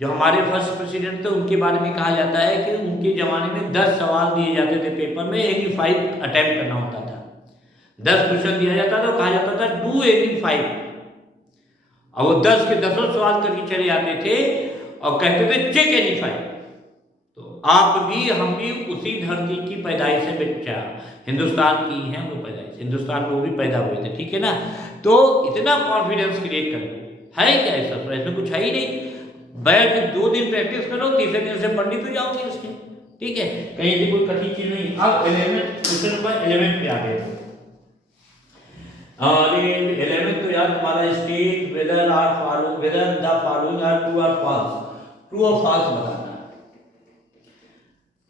जो हमारे फर्स्ट प्रेसिडेंट थे, उनके बारे में कहा जाता है कि उनके ज़माने में 10 सवाल दिए जाते थे पेपर में, 85 अटेम्प्ट करना होता था। 10 क्वेश्चन दिया जाता था, कहा जाता था डू 85, और वो 10 के 10 सवाल करके चले आते थे और कहते थे चेक 85। तो आप भी हम भी उसी धरती की पैदाइश है बच्चा, हिंदुस्तान की है वो पैदाइश, हिंदुस्तान में वो भी पैदा हुए थे। ठीक है ना, तो इतना कॉन्फिडेंस क्रिएट करना है क्या ऐसा, तो इसमें कुछ है ही नहीं। बैठ के 2 दिन प्रैक्टिस करो, तीसरे दिन से पंडित हो जाओगे इसके। ठीक है, कहीं से कोई कठिन चीज नहीं। अब 11 क्वेश्चन नंबर 11 पे आ गए। और ये 11 तो यार तुम्हारा state whether are following, whether the following are true और फॉल्स, ट्रू और फॉल्स बताना है।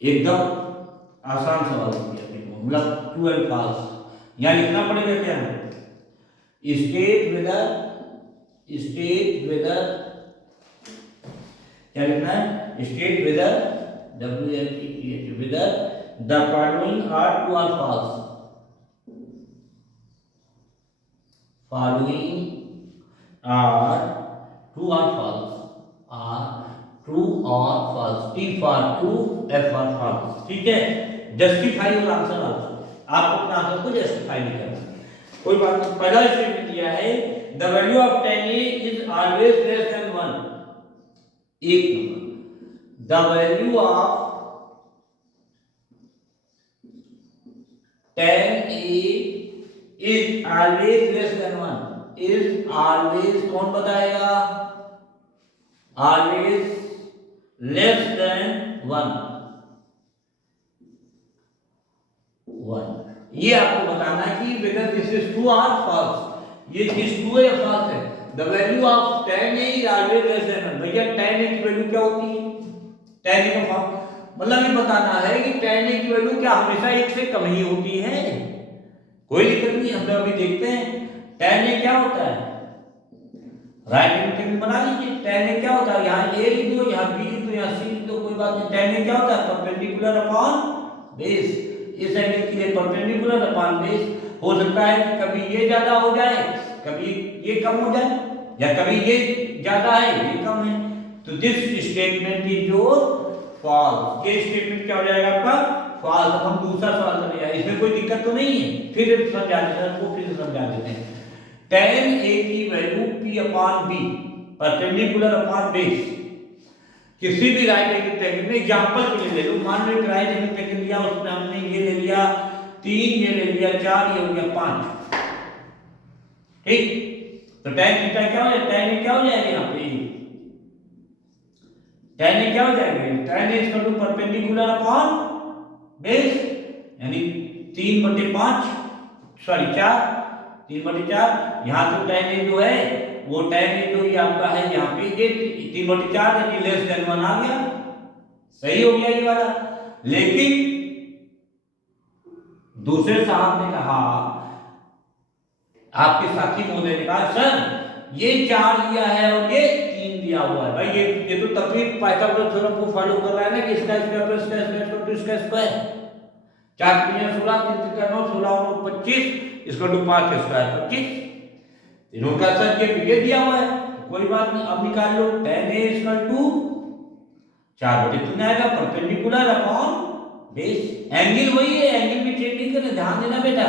एकदम आसान सवाल दिया, मतलब ट्रू एंड फॉल्स। यहाँ लिखना पड़ेगा क्या, स्टेट वेदर, स्टेट वेदर क्या लिखना है, state whether WLETH whether the following are true और फॉल्स, फॉलोइंग आर ट्रू और फॉल्स, आर ट्रू और false, T for true, F for false. ठीक है, जस्टिफाई योर आंसर आल्सो, आप अपना आंसर को जस्टिफाई नहीं करना, कोई बात नहीं। पहला स्टेटमेंट दिया है the value of tan A is always less than 1, एक number, the value of tan A is always less than 1, is always, कौन बताएगा, ऑलवेज लेस देन 1, ये आपको बताना है कि whether this is true or false, ये चीज ट्रू है या फॉल्स है। The value of tan A is always less than 1, भैया tan A की वैल्यू क्या होती है, tan A का फॉर्म मतलब ये बताना है कि tan A की वैल्यू क्या हमेशा 1 से कम ही होती है, कोई दिक्कत नहीं। हम लोग अभी देखते हैं tan A क्या होता है, राइट एंगल ट्रायंगल बना लीजिए। tan ए क्या होता है, यहाँ ए लिख दो, यहाँ बी लिख दो, यहाँ सी लिख दो, कोई बात नहीं। tan ए क्या होता है, परपेंडिकुलर अपॉन बेस। इस एंगल के लिए परपेंडिकुलर अपॉन बेस। हो सकता है कि कभी ये ज्यादा हो जाए, कभी ये कम हो जाए, या कभी ये ज्यादा है ये कम है। तो this statement is your false. ये स्टेटमेंट क्या हो जाएगा आपका, फॉल्स। अब हम दूसरा सवाल चले जाए, इसमें कोई दिक्कत तो नहीं है, फिर समझा देते हैं वो, फिर समझा देते हैं। tan a की value p upon b perpendicular upon base. किसी भी राइट एंगल ट्रायंगल में एग्जांपल के लिए ले लो, मान लो एक राइट एंगल ट्रायंगल लिया, उसमें हमने ये ले लिया 3, ये ले लिया 4, ये हो गया 5, ठीक। तो tan थीटा क्या हो जाएगा, tan a क्या हो जाएगा, यहाँ पे tan a क्या हो जाएगा, tan a equal to perpendicular upon base, यानी 3/5 सॉरी 4, 3/4। यहाँ तो tan a जो है वो tan a जो ये आपका है यहाँ पे ये 3/4 यानी लेस देन 1 आ गया, सही हो गया ये वाला। लेकिन दूसरे साहब ने कहा, आपके साथी महोदय ने कहा सर ये 4 लिया है और ये 3 दिया हुआ है। भाई ये तो तब भी पाइथागोरस थ्योरम को फॉलो कर रहा है ना कि इसका स्क्वायर प्लस इसका स्क्वायर इक्वल टू इसका स्क्वायर। 4 × 3 = 16, 3 × 3 = 9, 16 और 25 इसको टू 5 का स्क्वायर 25। इनका सर ये दिया हुआ है, कोई बात नहीं, अब निकाल लो। tan a इक्वल टू 4/3 आएगा परपेंडिकुलर अपॉन बेस। एंगल वही है, एंगल में चेंज नहीं करना, ध्यान देना बेटा,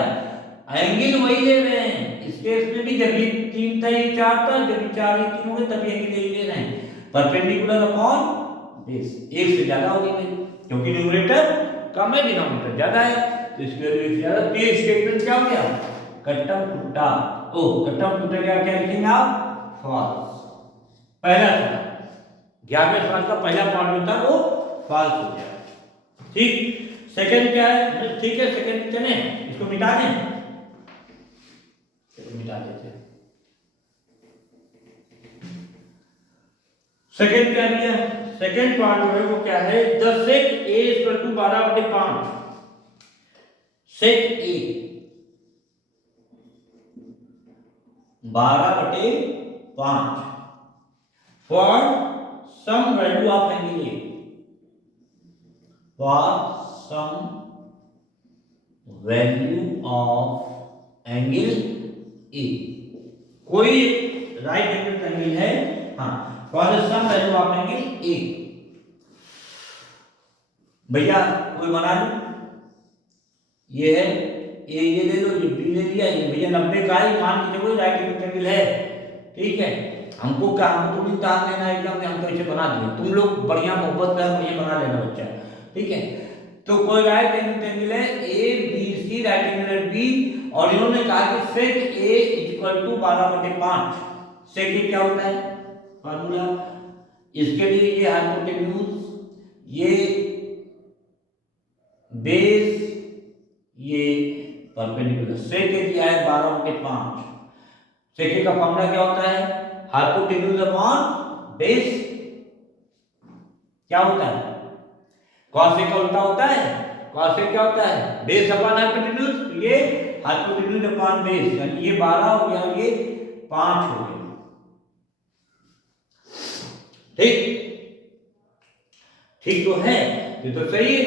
एंगल वही ले रहे हैं। इस केस में भी जब ये 3 था ये 4 था, जब ये 4 ये 3 हो गए तभी एंगल यही ले रहे हैं, परपेंडिकुलर अपॉन बेस। एक से ज्यादा होगी नहीं, क्योंकि न्यूमरेटर कम है डिनोमिनेटर ज्यादा है, तो इसकी वैल्यू एक से ज्यादा। तो ये स्टेटमेंट क्या हो गया, कट्टम कुट्टा। ओ कट्टम कुट्टा क्या लिखेंगे आप, फॉल्स। पहला सवाल 11वें सवाल का पहला पार्ट होता है वो फॉल्स हो गया, ठीक। सेकंड क्या है, ठीक है सेकंड चले इसको मिटा दें, चलो मिटा देते हैं। सेकंड क्या दिया, सेकंड पार्ट जो है वो क्या है, the sec a equal to 12/5। Sec a 12/5 for some value of angle a, for some value of angle a। कोई राइट एंगल ट्रायंगल है, हाँ, for some value of angle a। भैया कोई बना लो, ये है ए, ये ले लो, ये बी ले लिया, ये भैया 90 का ही मान के चलो राइट एंगल ट्रायंगल है, ठीक है। हमको क्या, हमको थोड़ी तार लेना है एग्जाम में, हम तो इसे बना दिए, तुम लोग बढ़िया मोहब्बत से बढ़िया बना लेना बच्चा, ठीक है। तो कोई राइट एंगल ट्रायंगल है A B C, right angle B, और इन्होंने कहा कि सेक ए इक्वल टू 12/5। सेक ए क्या होता है फार्मूला, इसके लिए ये हाइपोटेन्यूज, ये बेस, ये परपेंडिकुलर। सेक ए दिया है 12/5। सेक ए का फार्मूला क्या होता है, हाइपोटेन्यूज अपॉन बेस। क्या होता है, कॉस ए का उल्टा होता है, कॉस ए क्या होता है, बेस अपॉन हाइपोटेन्यूज, ये हाइपोटेन्यूज अपॉन बेस, यानी ये 12 हो गया, ये 5 हो गया, ठीक। ठीक तो है, ये तो सही है।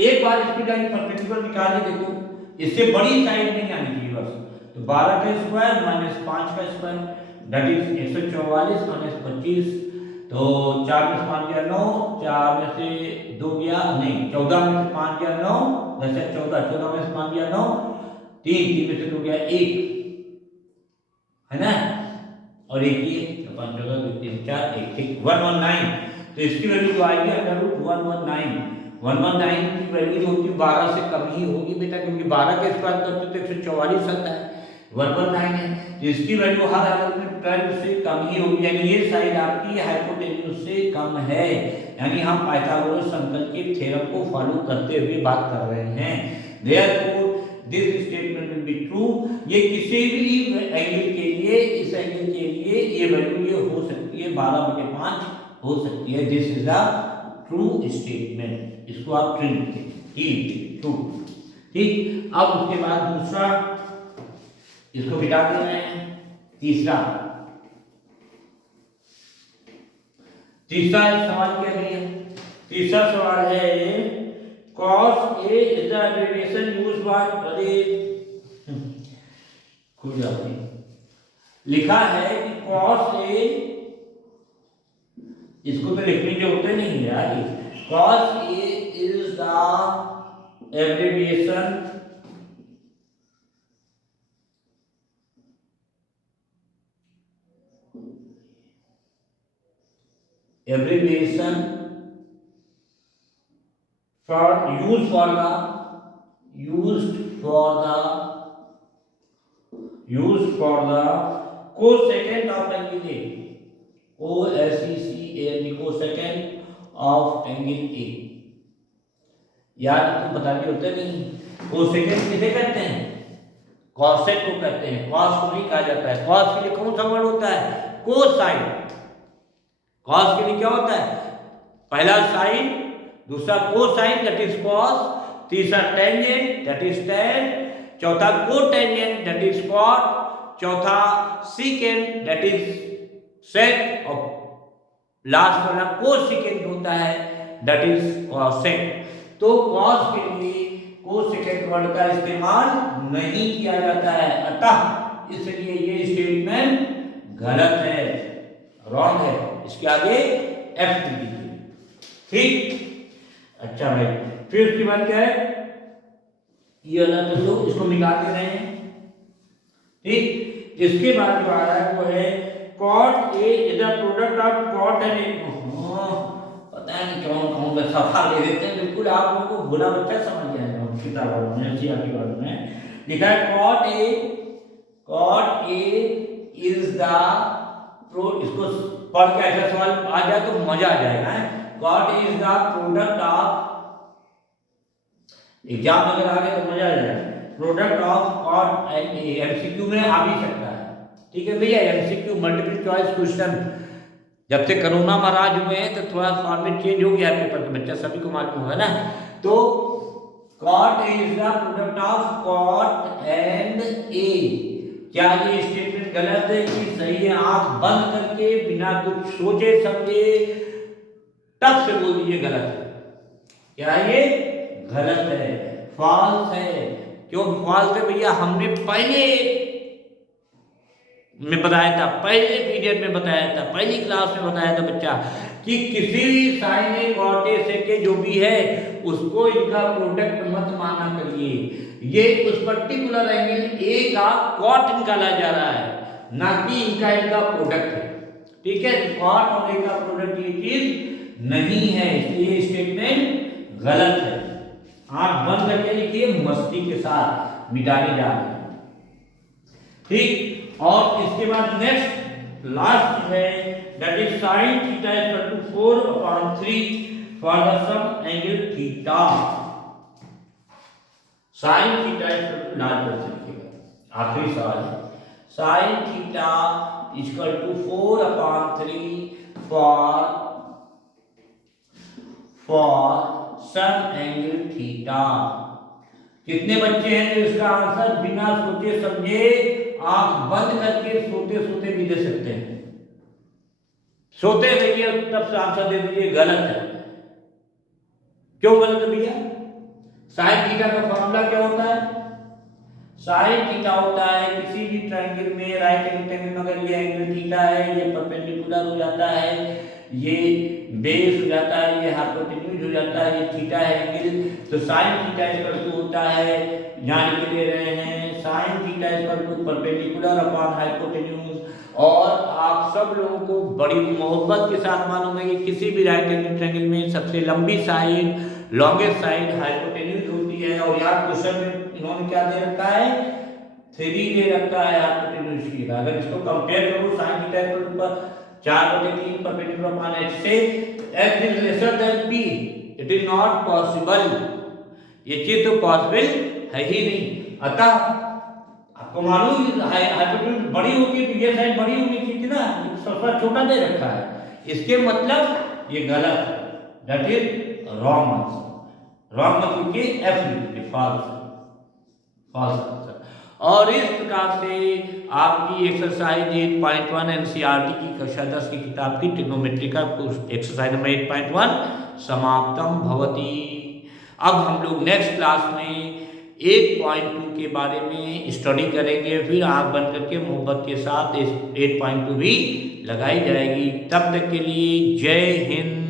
एक बार इसकी जाके परपेंडिकुलर निकाल के देखो, इससे बड़ी साइड नहीं आनी चाहिए बस। तो 12 का स्क्वायर माइनस 5 का स्क्वायर दैट इज 144 माइनस 25। तो 4 में से 5 गया 9, 4 में से 2 गया नहीं, 14 में से 5 गया 9, 10 से 14, 14 में से 5 गया 9, 3 में से 2 गया 1, है ना, और एक ये 5 14 2 3 4 1, ठीक 119। तो इसकी वैल्यू जो आएगी √119। 119 की वैल्यू जो होती है 12 से कम ही होगी बेटा, क्योंकि 12 का स्क्वायर करते तो 144 आता है, 119 है, तो इसकी वैल्यू हर हालत में 12 से कम ही होगी, यानी ये साइड आपकी हाइपोटेन्यूज से कम है, यानी हम पाइथागोरस सर्कल के थ्योरम को फॉलो करते हुए बात कर रहे हैं। Therefore this statement will be true. ये किसी भी एंगल के लिए, इस एंगल के लिए ये वैल्यू ये हो सकती है 12/5 हो सकती है। This is a true statement, इसको आप ट्रू, ठीक। अब उसके बाद दूसरा, इसको मिटा दे रहे हैं, तीसरा तीसरा सवाल क्या है? तीसरा सवाल है cos A is the abbreviation used by खुद जाती लिखा है कि cos A, इसको तो लिखने के होते नहीं है यार। cos A is the abbreviation for used for the cosecant of angle A, cosecant cosecant of angle A। यार तुम बता दिए होते नहीं। कोसेकेंट किसे कहते हैं? कॉसेक को कहते हैं, कॉस को नहीं कहा जाता है। कॉस के लिए कौन सा वर्ड होता है? कोसाइन। कॉस के लिए क्या होता है? पहला साइन, दूसरा कोसाइन दैट इज कॉस, तीसरा टेंजेंट दैट इज टेन, चौथा कोटेंजेंट दैट इज कॉट, चौथा सीकेंट दैट इज सेक, और लास्ट वाला कोसेकेंट होता है दैट इज कॉसेक। तो कॉस के लिए कोसेकेंट वर्ड का इस्तेमाल नहीं किया जाता है, अतः इसलिए ये स्टेटमेंट गलत है, रॉन्ग है। इसके आगे एफ लीजिए, ठीक। अच्छा भाई, फिर उसके बाद क्या है? ये वाला तो लोग इसको मिला के रहे हैं, ठीक। इसके बाद जो आ रहा है वो है cot A is a product of cot and A। पता नहीं कौन सा सवाल ले देते हैं, बिल्कुल आप लोगों को भोला बच्चा समझ जाएगा। किताबों में जीआरटी वालों में लिखा है cot A is the इसको पढ़ के ऐसा सवाल आ जाए तो मजा आ जाएगा। cot A is the product of, exam अगर आ गए तो मजा आ जाएगा। Product of cot and A MCQ में आ भी सकता है, ठीक है भैया। एमसीक्यू मल्टीपल चॉइस क्वेश्चन, जब से कोरोना महाराज हुए हैं तो थोड़ा फॉर्मेट चेंज हो गया पेपर का, बच्चा सभी को मालूम है ना। तो cot A is the product of cot and A। क्या ये स्टेटमेंट गलत है कि सही है? आंख बंद करके बिना कुछ सोचे समझे तब से बोल दीजिए गलत है। क्या ये गलत है? फॉल्स है। क्यों फॉल्स है भैया? हमने पहले में बताया था, पहले पीरियड में बताया था, पहली क्लास में बताया था बच्चा कि किसी भी साइन ए कॉट ए सेक के जो भी है उसको इनका प्रोडक्ट मत माना करिए। ये उस पर्टिकुलर एंगल ए का कॉट निकाला जा रहा है, ना कि इनका प्रोडक्ट है, ठीक है। कॉट और ए का प्रोडक्ट ये चीज नहीं है, इसलिए स्टेटमेंट गलत है। आप बंद करके लिखिए, मस्ती के साथ मिटाने जा रहे हैं, ठीक। और इसके बाद नेक्स्ट लास्ट है that is sin theta equal to 4/3 for the some angle theta. sin theta equal to लाल कर लिखिएगा, आखिरी सवाल है। sin theta equal to 4/3 for some angle theta. कितने बच्चे हैं जो इसका आंसर बिना सोचे समझे आंख बंद करके सोते सोते भी दे सकते हैं? सोते रहिए तब से आंसर दे दीजिए गलत है। क्यों गलत है भैया? साइन थीटा का फॉर्मूला क्या होता है? साइन थीटा होता है किसी भी ट्रायंगल में, राइट एंगल ट्रायंगल में अगर ये एंगल थीटा है, ये परपेंडिकुलर हो जाता है, ये बेस हो जाता है, ये हाइपोटेन्यूज हो जाता है, ये थीटा है एंगल, तो साइन थीटा इक्वल टू होता है, जान के ले रहे हैं sine theta equal to perpendicular upon hypotenuse. और आप सब लोगों को बड़ी मोहब्बत के साथ मालूम है कि किसी भी राइट एंगल ट्रायंगल में सबसे लंबी साइड, लॉन्गेस्ट साइड हाइपोटेन्यूज होती है। और यार क्वेश्चन में इन्होंने क्या दे रखा है? 3 दे रखा है हाइपोटेन्यूज की। अगर इसको कंपेयर करो sine theta equal to 4/3 perpendicular upon h से h is lesser than p, it is not possible. ये चीज तो पॉसिबल है ही नहीं। अतः आपको मालूम हाइपोटेन्यूज बड़ी होगी तो ये साइड बड़ी होनी चाहिए ना, सबसे छोटा दे रखा है, इसके मतलब ये गलत है, that is wrong answer. Wrong मतलब कि एफ लिखिए, फॉल्स, फॉल्स आंसर। और इस प्रकार से आपकी एक्सरसाइज 8.1 एनसीईआरटी की कक्षा 10 की किताब की ट्रिग्नोमेट्री का एक्सरसाइज नंबर 8.1 समाप्तम भवति। अब हम लोग नेक्स्ट क्लास में 8.2 के बारे में स्टडी करेंगे, फिर आँख बंद करके मोहब्बत के साथ 8.2 भी लगाई जाएगी। तब तक के लिए जय हिंद।